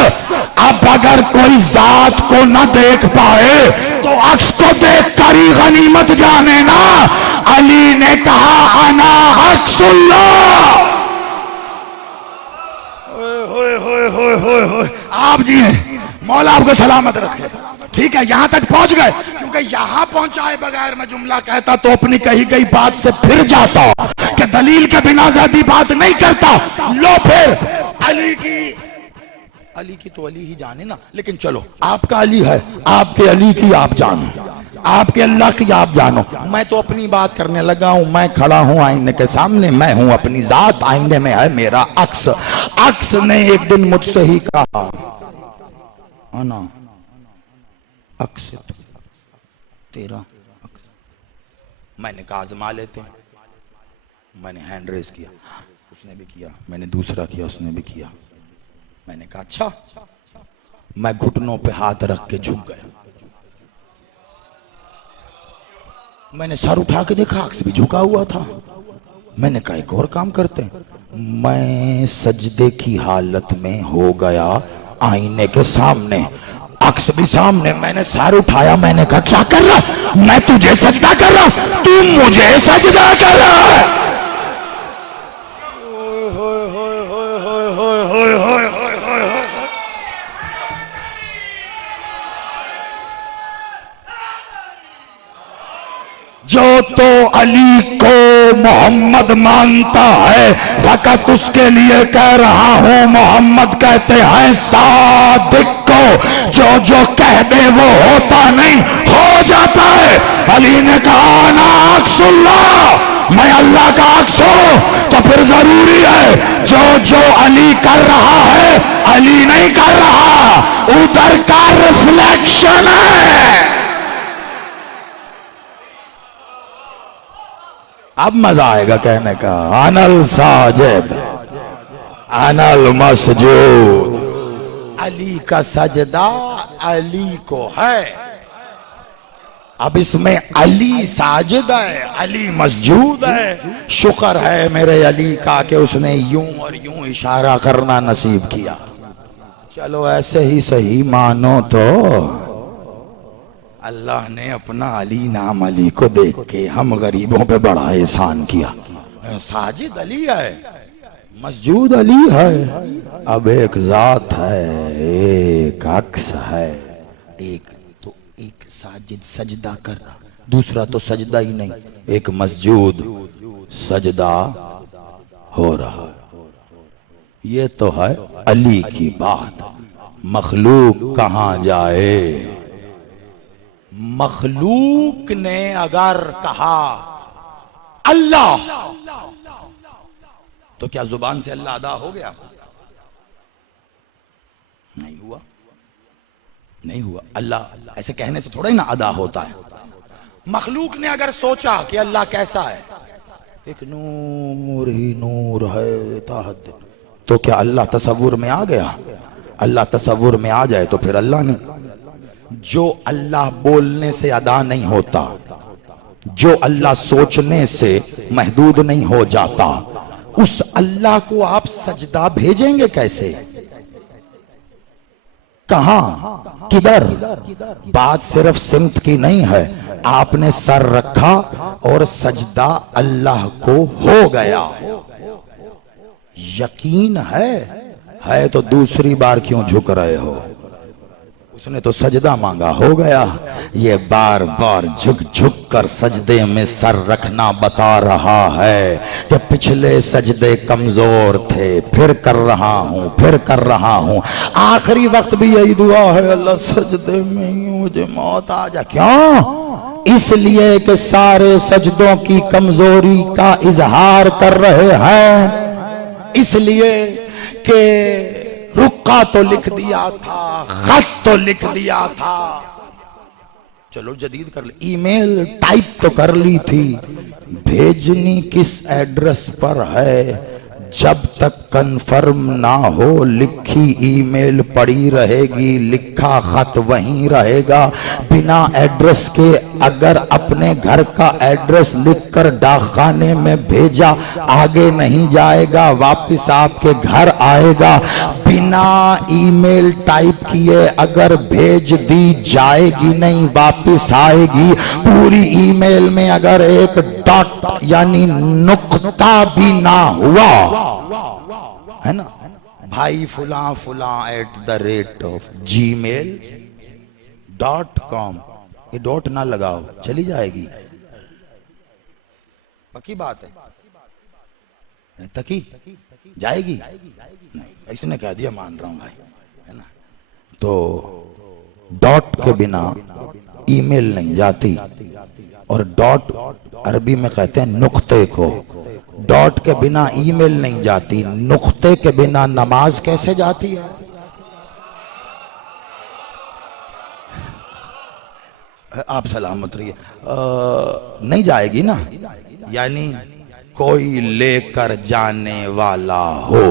अब अगर कोई जात को न देख पाए तो अक्स को देख कर ही गनीमत जाने ना। अली ने कहा अना अक्सुल्लाह। आप जी हैं, मौला आपको सलामत रखे। ठीक है, यहां तक पहुंच गए, क्योंकि यहां पहुंचाए बगैर मैं जुमला कहता तो अपनी कही गई बात से फिर जाता कि दलील के बिना ज्यादा बात नहीं करता। लो फिर अली की तो अली ही जाने ना, लेकिन चलो आपका अली है, आपके अली की आप जाने। आपके अल्लाह की आप जानो। मैं तो अपनी बात करने लगा हूं। मैं खड़ा हूं आईने के सामने, मैं हूं अपनी जात, आईने में है मेरा अक्स। अक्स ने एक दिन मुझसे ही कहा, अना अक्स तेरा अक्स। मैंने कहा आजमा लेते हैं। मैंने हैंड रेस किया, उसने भी किया, मैंने दूसरा किया, उसने भी किया। मैंने कहा अच्छा। मैं घुटनों पे हाथ रख के झुक गया। मैंने सर उठा के देखा, अक्स भी झुका हुआ था। मैंने कहा एक और काम करते हैं। मैं सजदे की हालत में हो गया आईने के सामने, अक्स भी सामने। मैंने सर उठाया, मैंने कहा क्या कर रहा? मैं तुझे सजदा कर रहा, तू मुझे सजदा कर रहा है। जो तो अली को मोहम्मद मानता है, फकत उसके लिए कह रहा हूं, मोहम्मद कहते हैं सादिक को, जो जो कह दे वो होता नहीं, हो जाता है। अली ने कहा ना अक्सुल्लाह, मैं अल्लाह का अक्स हूं। तो फिर जरूरी है जो जो अली कर रहा है, अली नहीं कर रहा, उधर का रिफ्लेक्शन है। अब मजा आएगा कहने का, अनल साजिद अनल मसजूद। अली का सजदा अली को है। अब इसमें अली साजिद है, अली मसजूद है। शुक्र है मेरे अली का कि उसने यूं और यूं इशारा करना नसीब किया। चलो ऐसे ही सही मानो तो अल्लाह ने अपना अली नाम अली को देख के हम गरीबों पे बड़ा एहसान किया। साजिद अली है, मसजूद अली है। अब एक जात है, एक अक्स है। एक तो एक साजिद सजदा कर रहा, दूसरा तो सजदा ही नहीं, एक मसजूद सजदा हो रहा। ये तो है अली की बात। मखलूक कहां जाए? मखलूक ने अगर कहा अल्लाह, तो क्या जुबान से अल्लाह अदा हो गया? नहीं हुआ, नहीं हुआ। अल्लाह ऐसे कहने से थोड़ा ही ना अदा होता है। मखलूक ने अगर सोचा कि अल्लाह कैसा है, एक नूर ही नूर है ताहद, तो क्या अल्लाह तसव्वुर में आ गया? अल्लाह तसव्वुर में आ जाए तो फिर अल्लाह नहीं। जो अल्लाह बोलने से अदा नहीं होता, जो अल्लाह सोचने से महदूद नहीं हो जाता, उस अल्लाह को आप सजदा भेजेंगे कैसे? कहां, किधर? बात सिर्फ सिमत की नहीं है। आपने सर रखा और सजदा अल्लाह को हो गया। यकीन है तो दूसरी बार क्यों झुक रहे हो? उसने तो सजदा मांगा, हो गया। ये बार बार झुक झुक कर सजदे में सर रखना बता रहा है कि पिछले सजदे कमजोर थे, फिर कर रहा हूं, फिर कर रहा हूं। आखिरी वक्त भी यही दुआ है, अल्लाह सजदे में मुझे मौत आ जा। क्यों? इसलिए कि सारे सजदों की कमजोरी का इजहार कर रहे हैं। इसलिए कि रुक्का तो लिख दिया था, खत तो लिख दिया था, चलो जदीद कर ले, ईमेल टाइप तो कर ली थी, भेजनी किस एड्रेस पर है? जब तक कंफर्म ना हो लिखी ईमेल पड़ी रहेगी, लिखा खत वहीं रहेगा। बिना एड्रेस के अगर अपने घर का एड्रेस लिखकर डाकखाने में भेजा, आगे नहीं जाएगा, वापस आपके घर आएगा। बिना ईमेल टाइप किए अगर भेज दी जाएगी नहीं, वापस आएगी। पूरी ईमेल में अगर एक डॉट यानी नुक्ता भी ना हुआ, है ना, भाई फुला फुला @gmail.com, ये डॉट ना लगाओ, चली जाएगी। पक्की बात है, तकी जाएगी नहीं, इसने कह दिया मान रहा हूं भाई, है ना। तो डॉट के बिना ईमेल नहीं जाती, और डॉट अरबी में कहते हैं नुक्ते को। डॉट के बिना ईमेल नहीं जाती, नुक्ते के बिना नमाज कैसे जाती है? आप सलामत रहिए। नहीं जाएगी ना। यानी कोई लेकर जाने वाला हो,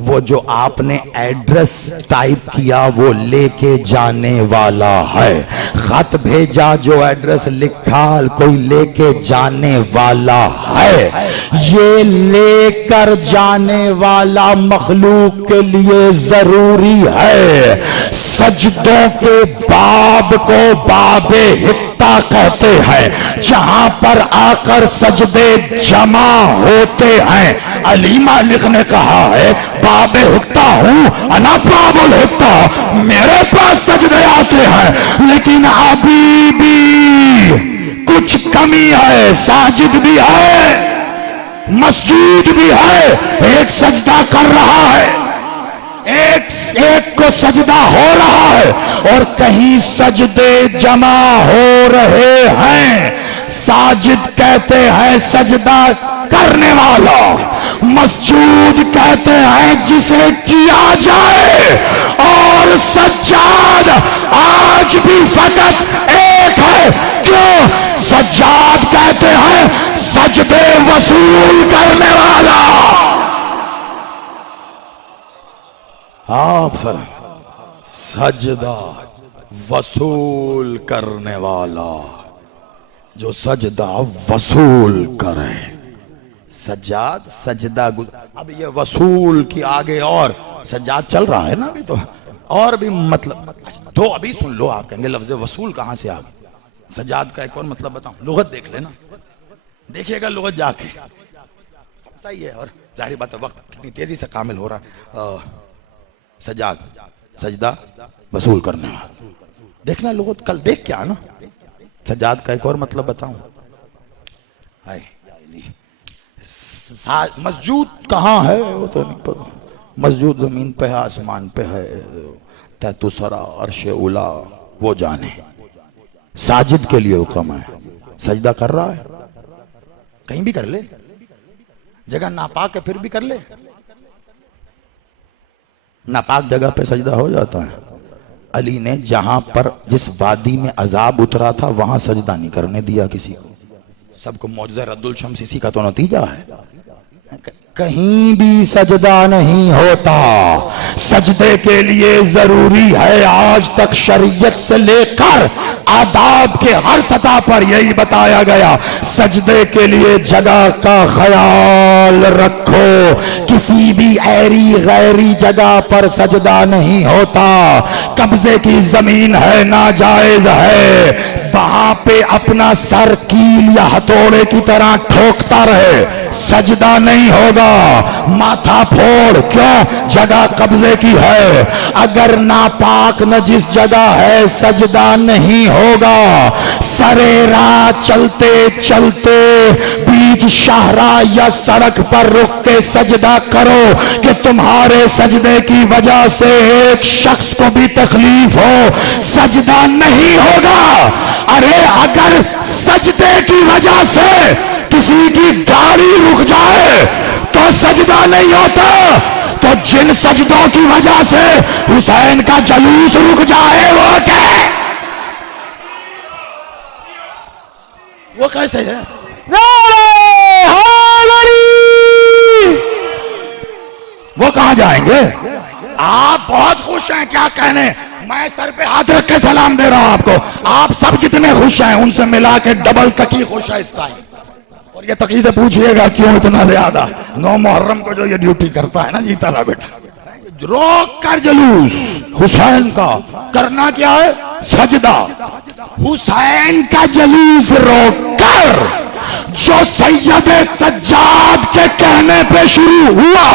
वो जो आपने एड्रेस टाइप किया वो लेके जाने वाला है। खत भेजा जो एड्रेस लिखा कोई लेके जाने वाला है। ये लेकर जाने वाला मखलूक के लिए जरूरी है। सजदों के बाब को बाबे हित्ता कहते हैं, जहां पर आकर सजदे जमा होते हैं। अली मालिक ने कहा है बाबे हित्ता हूं, अना बाबुल हित्ता, मेरे पास सजदे आते हैं, लेकिन अभी भी कुछ कमी है। साजिद भी है, मस्जिद भी है, एक सजदा कर रहा है, एक को सजदा हो रहा है, और कहीं सजदे जमा हो रहे हैं। साजिद कहते हैं सजदा करने वाला, मस्जूद कहते हैं जिसे किया जाए, और सज्जाद आज भी फकत एक है। क्यों? सज्जाद कहते हैं सजदे वसूल करने वाला। आप सजदा वसूल करने वाला, जो सजदा वसूल करे। सज्जाद सजदा अब ये वसूल की आगे और सज्जाद चल रहा है ना अभी तो, और भी मतलब तो अभी सुन लो। आप कहेंगे लफ्ज़ वसूल कहां से आ गया? सज्जाद का एक और मतलब बताऊं, लुगत देख लेना, देखिएगा लुगत जाके, सही है। और जाहिर बात है वक्त कितनी तेजी से कामिल हो रहा है। सजाद सजदा वसूल करने वाला, देखना लुगत कल देख के आना। सजाद का एक और मतलब बताऊं, मस्जूद कहाँ है वो तो नहीं पता। मस्जूद जमीन पे है, आसमान पे है, तैतुसरा अर्शे उला वो जाने। साजिद के लिए हुक्म है, सजदा कर रहा है, कहीं भी कर ले, जगह नापाक है फिर भी कर ले। नापाक जगह पे सजदा हो जाता है। अली ने जहां पर जिस वादी में अजाब उतरा था वहां सजदा नहीं करने दिया किसी को। सबको मौजज़ा रद्दुल शम्स इसी का तो नतीजा है। कहीं भी सजदा नहीं होता। सजदे के लिए जरूरी है, आज तक शरीयत से लेकर आदाब के हर सतह पर यही बताया गया, सजदे के लिए जगह का ख्याल रखो। किसी भी ऐरी गैरी जगह पर सजदा नहीं होता। कब्जे की जमीन है, नाजायज है, वहां पे अपना सर कील या हथौड़े की तरह ठोकता रहे, सजदा नहीं होगा। माथा फोड़, क्यों? जगह कब्जे की है। अगर नापाक नजिस जगह है सजदा नहीं होगा। सरे रात चलते चलते बीच शाहरा या सड़क पर रुक के सजदा करो कि तुम्हारे सजदे की वजह से एक शख्स को भी तकलीफ हो, सजदा नहीं होगा। अरे अगर सजदे की वजह से किसी की गाड़ी रुक जाए तो सजदा नहीं होता, तो जिन सजदों की वजह से हुसैन का जलूस रुक जाए वो क्या? वो कैसे है? वो कहां जाएंगे? आप बहुत खुश हैं, क्या कहने, मैं सर पे हाथ रख के सलाम दे रहा हूं आपको। आप सब जितने खुश हैं उनसे मिला के डबल तकी खुश है इस टाइम। और ये तकी से पूछिएगा क्यों इतना ज्यादा। 9 मुहर्रम को जो ये ड्यूटी करता है ना, जीता रहा बेटा, रोक कर जलूस हुसैन का करना क्या है? सजदा। हुसैन का जलूस रोक कर जो सैयद सज्जाद के कहने पे शुरू हुआ,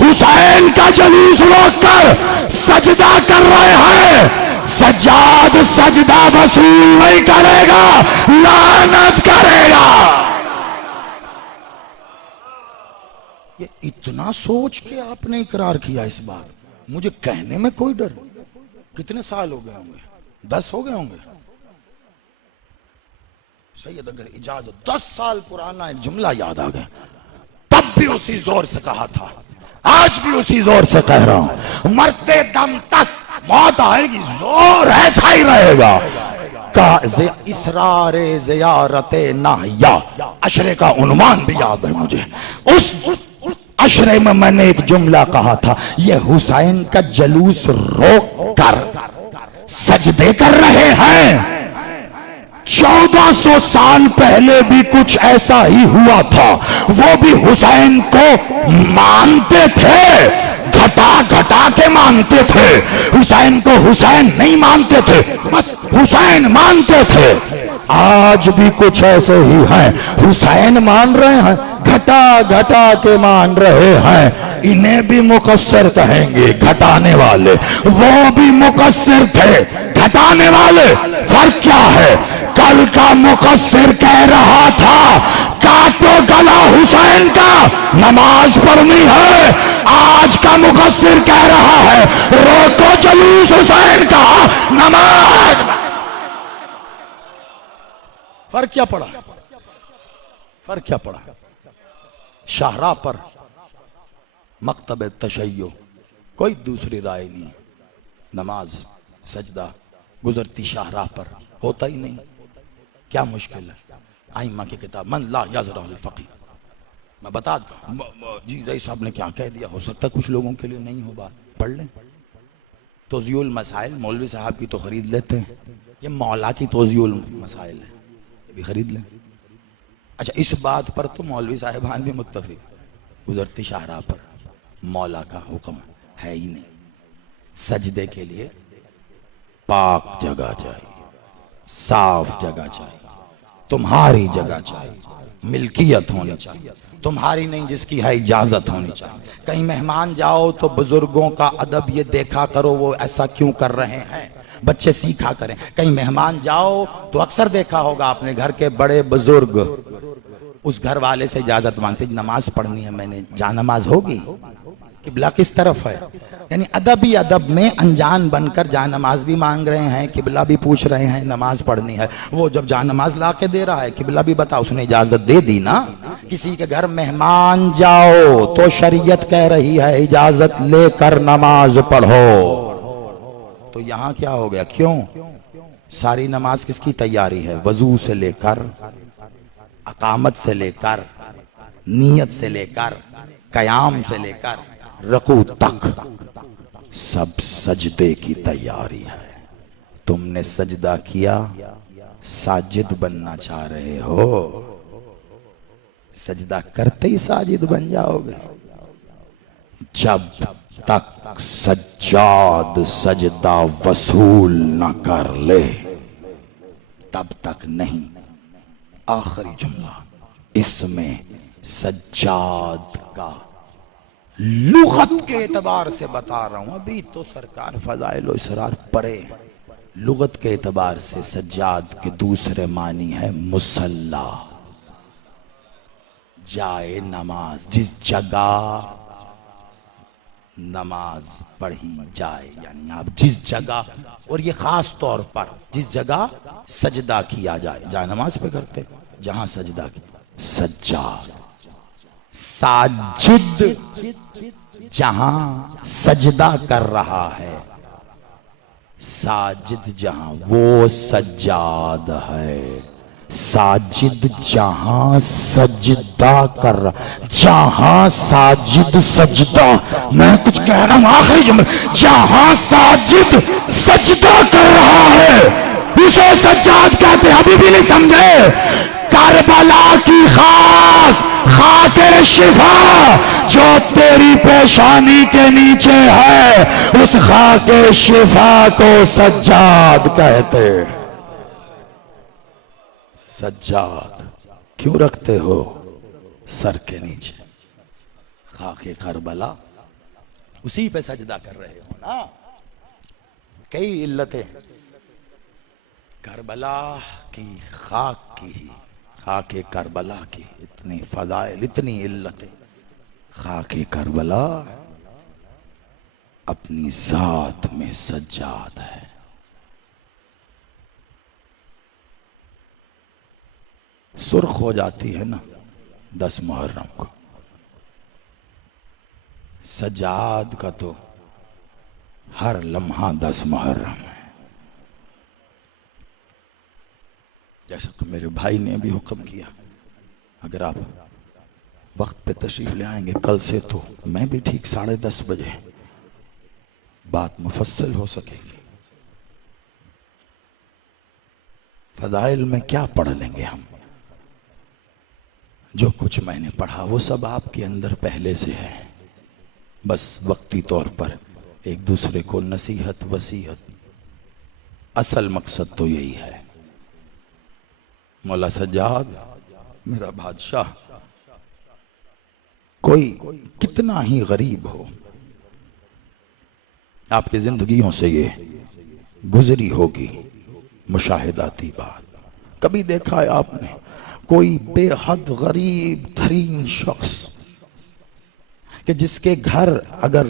हुसैन का जलूस रोक कर सजदा कर रहे हैं। सज्जाद सजदा वसूल नहीं करेगा, लानत करेगा। ये इतना सोच के आपने इकरार किया इस बात, मुझे कहने में कोई डर। कितने साल हो गए होंगे? 10 हो गए होंगे। सैयद अगर इजाजत 10 साल पुराना एक जुमला याद आ गया, तब भी उसी जोर से कहा था, आज भी उसी जोर से कह रहा हूं, मरते दम तक मौत आएगी, जोर ऐसा ही रहेगा। का इसरारे ज़ियारते नाहिया अशरे का उन्वान भी याद है मुझे। उस अशरे में मैंने एक जुमला कहा था, ये हुसैन का जलूस रोक कर सजदे कर रहे हैं। 1400 साल पहले भी कुछ ऐसा ही हुआ था, वो भी हुसैन को मानते थे, घटा घटा के मानते थे। हुसैन को हुसैन नहीं मानते थे, बस हुसैन मानते थे। आज भी कुछ ऐसे ही हैं, हुसैन मान रहे हैं, घटा घटा के मान रहे हैं। इन्हें भी मुकस्सिर कहेंगे, घटाने वाले। वो भी मुकस्सिर थे, घटाने वाले। फर्क क्या है? कल का मुकस्सिर कह रहा था काटो गला हुसैन का, नमाज पढ़नी है। आज का मुकस्सिर कह रहा है रोको जलूस हुसैन का, नमाज। फर्क क्या पड़ा? फर्क क्या पड़ा? शाहरा पर मकतब तशय्यो कोई दूसरी राय नहीं, नमाज सजदा गुजरती शाहरा पर होता ही नहीं। क्या मुश्किल है? आइमा की किताब मन ला यज़रहुल फ़क़ीह, मैं बता जी जई साहब ने क्या कह दिया, हो सकता है कुछ लोगों के लिए नहीं हो, बात पढ़ लें। तोज़ियुल मसाइल मौलवी साहब की तो खरीद लेते हैं, ये मौला की तोज़ियुल मसाइल है, ये भी खरीद लें। अच्छा, इस बात पर तो मौलवी साहिबान भी मुत्तफ़िक, गुजरती शाहरा पर मौला का हुक्म है ही नहीं। सजदे के लिए पाक जगह चाहिए, साफ जगह चाहिए, तुम्हारी जगह चाहिए, मिल्कियत होनी चाहिए, तुम्हारी नहीं जिसकी है इजाजत होनी चाहिए। कहीं मेहमान जाओ तो बुजुर्गों का अदब ये देखा करो, वो ऐसा क्यों कर रहे हैं, बच्चे सीखा करें। कहीं मेहमान जाओ तो अक्सर देखा होगा आपने, घर के बड़े बुजुर्ग उस घर वाले से इजाजत मांगते, नमाज पढ़नी है मैंने, जा नमाज होगी, किबला किस तरफ है। यानी अदब ही अदब में अनजान बनकर जा नमाज भी मांग रहे हैं, किबला भी पूछ रहे हैं, नमाज पढ़नी है। वो जब जा नमाज ला के दे रहा है, किबला भी बता, उसने इजाजत दे दी ना। किसी के घर मेहमान जाओ तो शरीयत कह रही है इजाजत लेकर नमाज पढ़ो। तो यहाँ क्या हो गया? क्यों? सारी नमाज किसकी तैयारी है? वजू से लेकर, अकामत से लेकर, नीयत से लेकर, कयाम से लेकर रकू तक सब सजदे की तैयारी है। तुमने सजदा किया, साजिद बनना चाह रहे हो, सजदा करते ही साजिद बन जाओगे। जब तक सज्जाद सजदा वसूल न कर ले तब तक नहीं। आखिरी जुमला इसमें सज्जाद का लुगत के एतबार से बता रहा हूं, अभी तो सरकार फजाइल व इसरार परे। लुगत के एतबार से सज्जाद के दूसरे मानी है मुसल्ला, जाए नमाज, जिस जगह नमाज पढ़ी जाए, यानी आप जिस जगह, और ये खास तौर पर जिस जगह सजदा किया जाए, जाए नमाज पे करते जहां सजदा किया, सज्जाद। साजिद जहां सजदा कर रहा है, साजिद जहां, वो सज्जाद है। साजिद जहां सजदा कर रहा, जहां साजिद सजदा, मैं कुछ कह रहा हूं आखिरी जुमला, जहां साजिद सजदा कर रहा है उसे सज्जाद कहते हैं। अभी भी नहीं समझे? करबला की खाक, खाके शिफा जो तेरी पेशानी के नीचे है, उस खाके शिफा को सज्जाद कहते। सज्जाद क्यों रखते हो सर के नीचे? खाके करबला, उसी पे सजदा कर रहे हो ना। कई इल्लतें करबला की, खाक की, खाके करबला की इतनी फजाइल, इतनी इल्लतें। खाके करबला अपनी जात में सज्जाद है। सुर्ख हो जाती है ना 10 मुहर्रम को। सज्जाद का तो हर लम्हा 10 मुहर्रम है। जैसा कि मेरे भाई ने भी हुक्म किया, अगर आप वक्त पे तशरीफ ले आएंगे कल से तो मैं भी ठीक 10:30 बजे बात मुफस्सल हो सकेगी। फजाइल में क्या पढ़ लेंगे हम? जो कुछ मैंने पढ़ा वो सब आपके अंदर पहले से है, बस वक्ती तौर पर एक दूसरे को नसीहत वसीहत। असल मकसद तो यही है। मौला सज्जाद मेरा बादशाह, कोई कितना ही गरीब हो, आपकी जिंदगियों से ये गुजरी होगी मुशाहिदाती बात। कभी देखा है आपने कोई बेहद गरीब तरीन शख्स कि जिसके घर अगर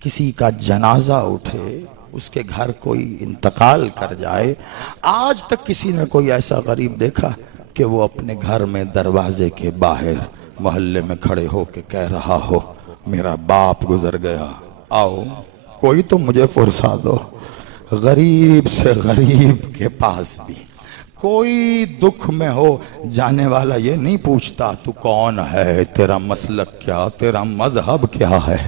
किसी का जनाजा उठे, उसके घर कोई इंतकाल कर जाए, आज तक किसी ने कोई ऐसा गरीब देखा कि वो अपने घर में दरवाजे के बाहर मोहल्ले में खड़े हो के कह रहा हो मेरा बाप गुजर गया, आओ कोई तो मुझे फुर्सा दो। गरीब से गरीब के पास भी कोई दुख में हो जाने वाला ये नहीं पूछता तू कौन है, तेरा मसलक क्या, तेरा मजहब क्या है,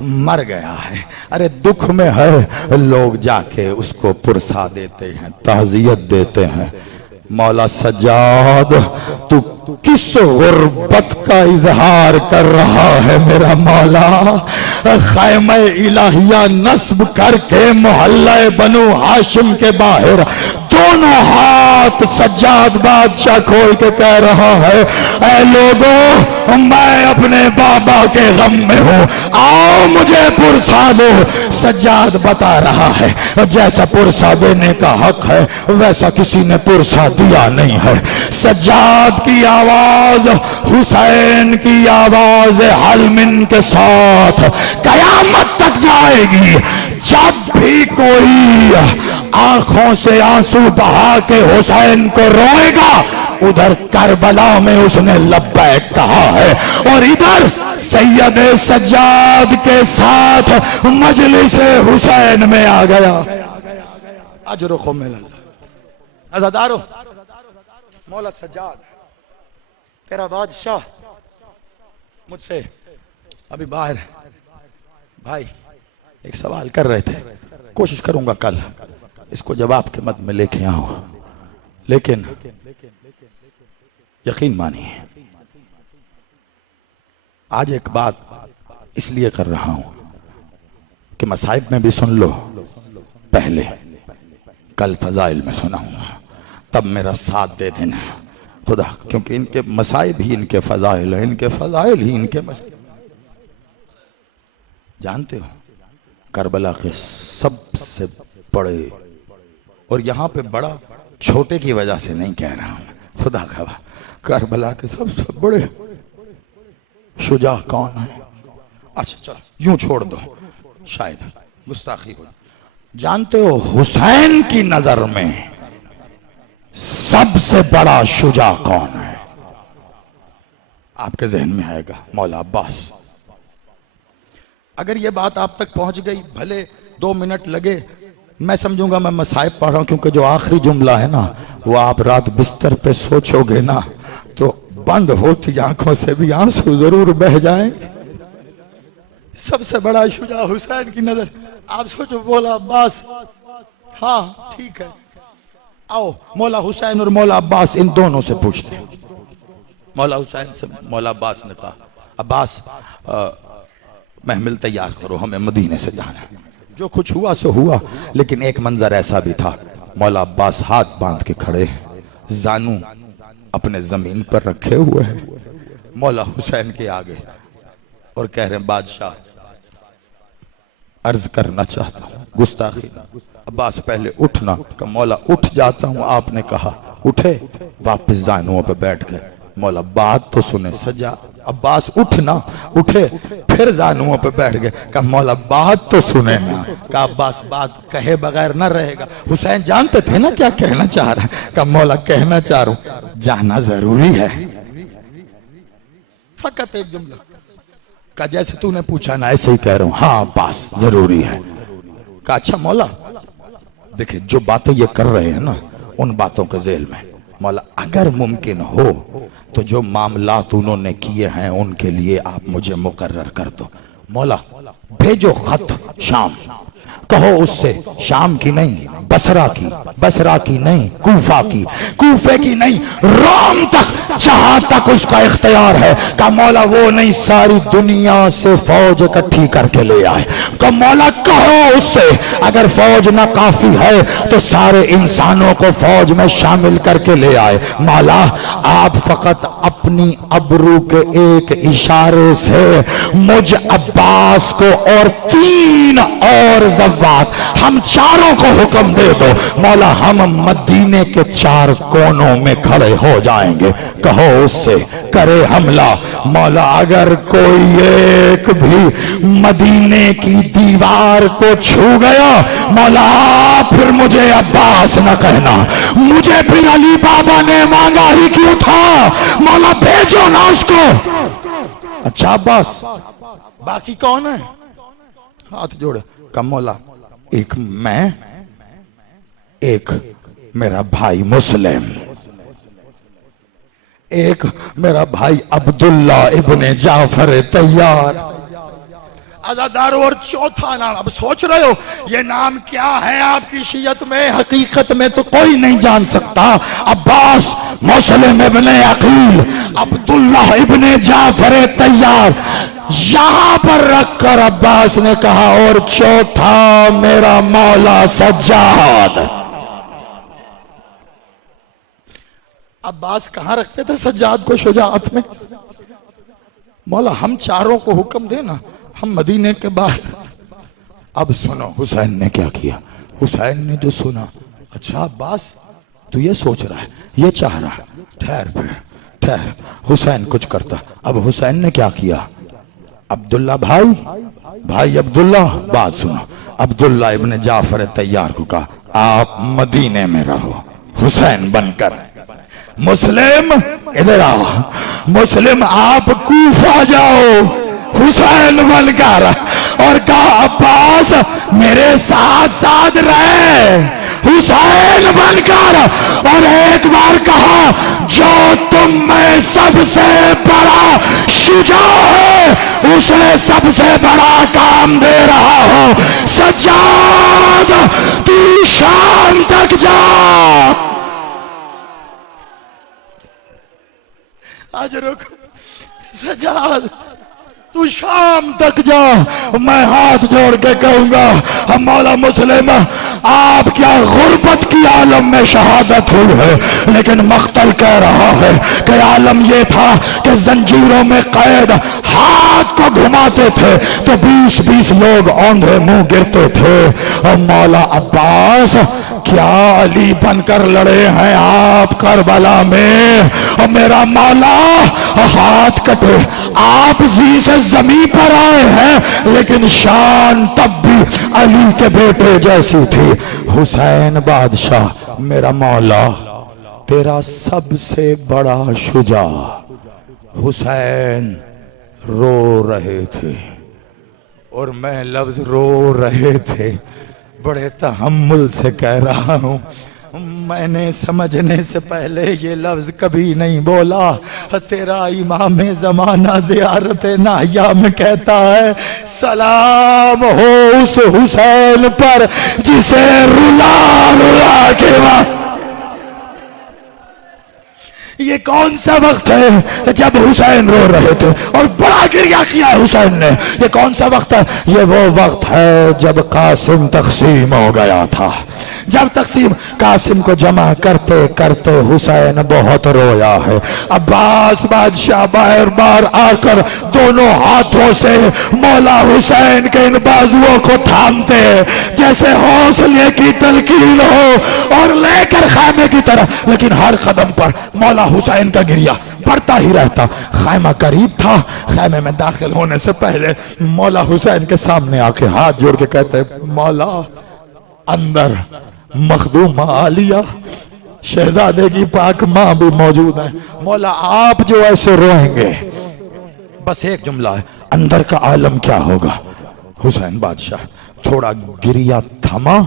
मर गया है। अरे दुख में है, लोग जाके उसको पुरसा देते हैं, ताज़ियत देते हैं। मौला सज्जाद तू किस गुर्बत का इजहार कर रहा है मेरा मौला? खैमा इलाहिया नस्ब करके मोहल्ला बनु हाशिम के बाहर दोनों हाथ सज्जाद बादशाह खोल के कह रहा है, ऐ लोगों मैं अपने बाबा के गम में हूँ, आओ मुझे पुरसा दो। सज्जाद बता रहा है जैसा पुरसा देने का हक है वैसा किसी ने पुरसा दिया नहीं है। सज्जाद की आवाज हुसैन की आवाज हलमिन के साथ कयामत तक जाएगी। जब भी कोई आंखों से आंसू बहा के हुसैन को रोएगा, उधर करबला में उसने लब्बैक कहा है और इधर सैयद सज्जाद के साथ मजलिस हुसैन में आ गया। अजरुखो मिलल्लाह अज़ादारो मौला सज्जाद तेरा बादशाह मुझसे अभी बाहर भाई एक सवाल कर रहे थे, कोशिश करूंगा कल इसको जवाब के मद में लेके आऊं, लेकिन यकीन मानिए आज एक बात इसलिए कर रहा हूं कि मसाइब में भी सुन लो, पहले कल फजाइल में सुनाऊंगा, तब मेरा साथ दे देना खुदा, क्योंकि इनके मसाइब ही इनके फजाइल है, इनके फजाइल ही इनके मसाइब। जानते हो करबला के सबसे बड़े, और यहाँ पे बड़ा छोटे की वजह से नहीं कह रहा हूं, खुदा का करबला के सबसे बड़े शुजा कौन है? अच्छा चलो यूं छोड़ दो, शायद गुस्ताखी हो। जानते हो हुसैन की नजर में सबसे बड़ा शुजा कौन है? आपके जहन में आएगा मौला अब्बास। अगर ये बात आप तक पहुंच गई, भले 2 मिनट लगे, मैं समझूंगा मैं मसाइब पढ़ रहा हूं, क्योंकि जो आखिरी जुमला है ना वो आप रात बिस्तर पे सोचोगे ना तो बंद होती आंखों से भी आंसू जरूर बह जाएंगे। सबसे बड़ा शुजा हुसैन की नजर, आप सोचो मौला अब्बास, हाँ ठीक है, आओ मौला हुसैन और मौला अब्बास इन दोनों से पूछते हैं। मौला हुसैन से मौला अब्बास ने कहा, अब्बास महमिल तैयार करो, हमें मदीने से जाना है। जो कुछ हुआ सो हुआ, लेकिन एक मंजर ऐसा भी था, मौला अब्बास हाथ बांध के खड़े, जानू अपने जमीन पर रखे हुए हैं मौला हुसैन के आगे, और कह रहे हैं बादशाह अर्ज करना चाहता हूं, गुस्ताखी। अब्बास पहले उठना का, मौला उठ जाता हूं। आपने कहा उठे, वापस जानुओं पे बैठ गए। मौला बात तो सुने, सजा अब्बास उठ ना उठे, फिर जानुओं पे बैठ गए। कहा मौला बात तो सुने ना। कहा अब्बास बात कहे बगैर ना रहेगा। हुसैन जानते थे ना क्या कहना चाह रहा है। कहा मौला कहना चाह रहा हूं, जाना जरूरी है। फकत एक जुमला। कहा जैसे तूने पूछा ना ऐसे ही कह रहा हूं। हाँ अब्बास जरूरी है। कहा अच्छा मौला देखिए जो बातें ये कर रहे हैं ना उन बातों के जेल में मौला अगर मुमकिन हो तो जो मामलात उन्होंने किए हैं उनके लिए आप मुझे मुकर्रर कर दो। मौला भेजो खत शाम, कहो उससे शाम की नहीं बसरा की, बसरा की नहीं कूफा की, कूफे की नहीं रोम तक, जहां तक उसका इख्तियार है। का मौला वो नहीं सारी दुनिया से फौज इकट्ठी करके ले आए। का मौला कहो उससे अगर फौज ना काफी है तो सारे इंसानों को फौज में शामिल करके ले आए। मौला आप फकत अपनी अबरू के एक इशारे से मुझ अब्बास को और 3 और ज़वात हम चारों को हुक्म दे दो। मौला हम मदीने के 4 कोनों में खड़े हो जाएंगे। कहो उससे करे हमला। मौला अगर कोई एक भी मदीने की दीवार को छू गया मौला फिर मुझे अब्बास न कहना, मुझे फिर अली बाबा ने मांगा ही क्यों था। मौला भेजो ना उसको। अच्छा अब्बास बाकी कौन है? हाथ जोड़े। कम मौला एक मैं, एक मेरा भाई मुस्लिम, एक मेरा भाई अब्दुल्ला इब्ने जाफर तैयार आजादारों, और चौथा नाम। अब सोच रहे हो ये नाम क्या है आपकी शीयत में? हकीकत में तो कोई नहीं जान सकता। अब्बास मुस्लिम इब्ने अकील अब्दुल्ला इब्ने जाफर तैयार यहां पर रखकर अब्बास ने कहा और चौथा मेरा मौला सज्जाद। अब्बास कहां रखते थे सज्जाद को? शुजाअत में। मौला हम चारों को हुक्म देना हम मदीने के बाद। अब सुनो हुसैन ने क्या किया। हुसैन ने जो सुना, अच्छा अब्बास तू ये सोच रहा है, ये चाह रहा है, ठहर फिर ठहर। हुसैन कुछ करता। अब हुसैन ने क्या किया? अब्दुल्ला भाई अब्दुल्ला बात सुनो। अब्दुल्ला इब्ने जाफर तैयार को कहा आप मदीने में रहो हुसैन बनकर। मुस्लिम इधर आओ। मुस्लिम आप कूफा जाओ हुसैन बनकर। और कहा अब्बास मेरे साथ साथ रहे हुसैन बनकर। और एक बार कहा जो तुम में सबसे बड़ा शुजा है उसे सबसे बड़ा काम दे रहा हो। सज्जाद तू शाम तक जा। आज रुक सज्जाद तू शाम तक जा। मैं हाथ जोड़ के कहूंगा मौला मुस्लिम आप क्या गुर्बत की आलम में शहादत हुई है, लेकिन मख्तल कह रहा है कि आलम यह था कि जंजीरों में कैद हाथ को घुमाते थे तो 20-20 लोग औंधे मुंह गिरते थे। और मौला अब्बास क्या अली बनकर लड़े हैं आप करबला में। और मेरा मौला हाथ कटे आप जी से जमीन पर आए हैं लेकिन शान तब भी अली के बेटे जैसी थी। हुसैन बादशाह मेरा मौला तेरा सबसे बड़ा शुजा। हुसैन रो रहे थे और मैं लफ्ज रो रहे थे बड़े तहम्मुल से कह रहा हूं। मैंने समझने से पहले ये लफ्ज कभी नहीं बोला। तेरा इमाम जमाना ज़ियारत नाहिया में कहता है सलाम हो उस हुसैन पर जिसे रुला रुला के मां। ये कौन सा वक्त है जब हुसैन रो रहे थे और बड़ा गिरिया किया हुसैन ने? ये कौन सा वक्त है? ये वो वक्त है जब कासिम तकसीम हो गया था, जब तकसीम कासिम को जमा करते करते हुसैन बहुत रोया है। अब्बास बादशाह बार बार आकर दोनों हाथों से मौला हुसैन के इन बाजुओं को थामते जैसे हौसले की तलकीन हो और लेकर खैमे की तरफ, लेकिन हर कदम पर मौला हुसैन का गिरिया बढ़ता ही रहता। खैमा करीब था, खैमे में दाखिल होने से पहले मौला हुसैन के सामने आके हाथ जोड़ के कहते मौला अंदर मखदूम आलिया शहजादे की पाक मां भी मौजूद है, मौला आप जो ऐसे रोएंगे, बस एक जुमला है, अंदर का आलम क्या होगा। हुसैन बादशाह थोड़ा गिरिया थमा,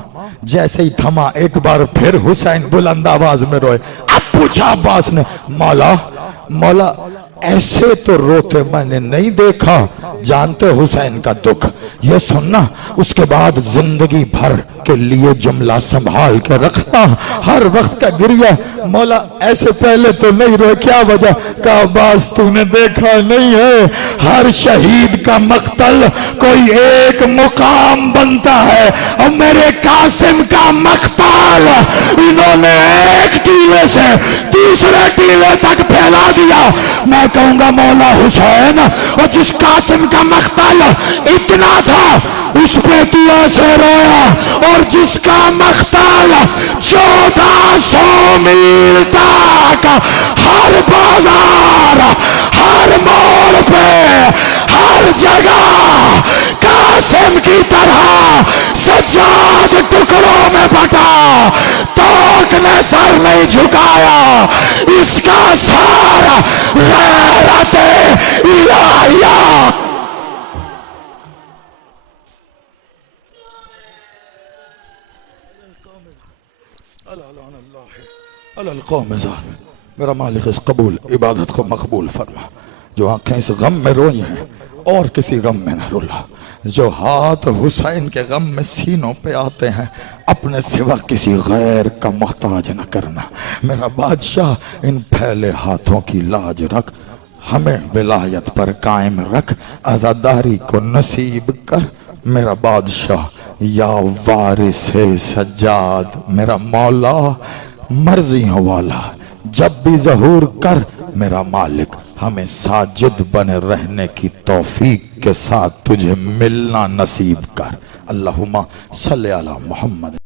जैसे ही थमा एक बार फिर हुसैन बुलंद आवाज में रोए। अब पूछा अब्बास ने मौला मौला ऐसे तो रोते मैंने नहीं देखा, जानते हुसैन का दुख, ये सुनना उसके बाद जिंदगी भर के लिए जुमला संभाल के रखना, हर वक्त का गिरिया। मौला ऐसे पहले तो नहीं रोए, क्या वजह? का अब्बास तूने देखा नहीं है, हर शहीद का मक्तल कोई एक मुकाम बनता है, और मेरे कासिम का मक्तल इन्होंने एक टीले से दूसरे टीले तक फैला दिया। मैं कहूंगा मौला हुसैन, और जिस कासिम का मक्तल इतना था उस पे तू ऐसे रोया, और जिसका मक्तल 1400 मील तक हर बाजार, हर मोड़ पे, हर जगह कासिम की तरह सज्जाद टुकड़ों में बटा, तोक ने सर नहीं झुकाया, इसका सारा गैरत इलाहिया। मेरा मालिक इस कबूल इबादत को मकबूल फरमा। जो आंखें इस गम में रोई हैं और किसी गम में न रुला, जो हाथ हुसैन के गम में सीनों पे आते हैं, अपने सिवा किसी गैर का मोहताज न करना। मेरा बादशाह इन फैले हाथों की लाज रख, हमें विलायत पर कायम रख, आजादारी को नसीब कर। मेरा बादशाह या वारिस सज्जाद, मेरा मौला मर्जियों वाला, जब भी ज़हूर कर मेरा मालिक, हमें साजिद बने रहने की तौफीक के साथ तुझे मिलना नसीब कर। अल्लाहुम्मा सल्ली अला मुहम्मद।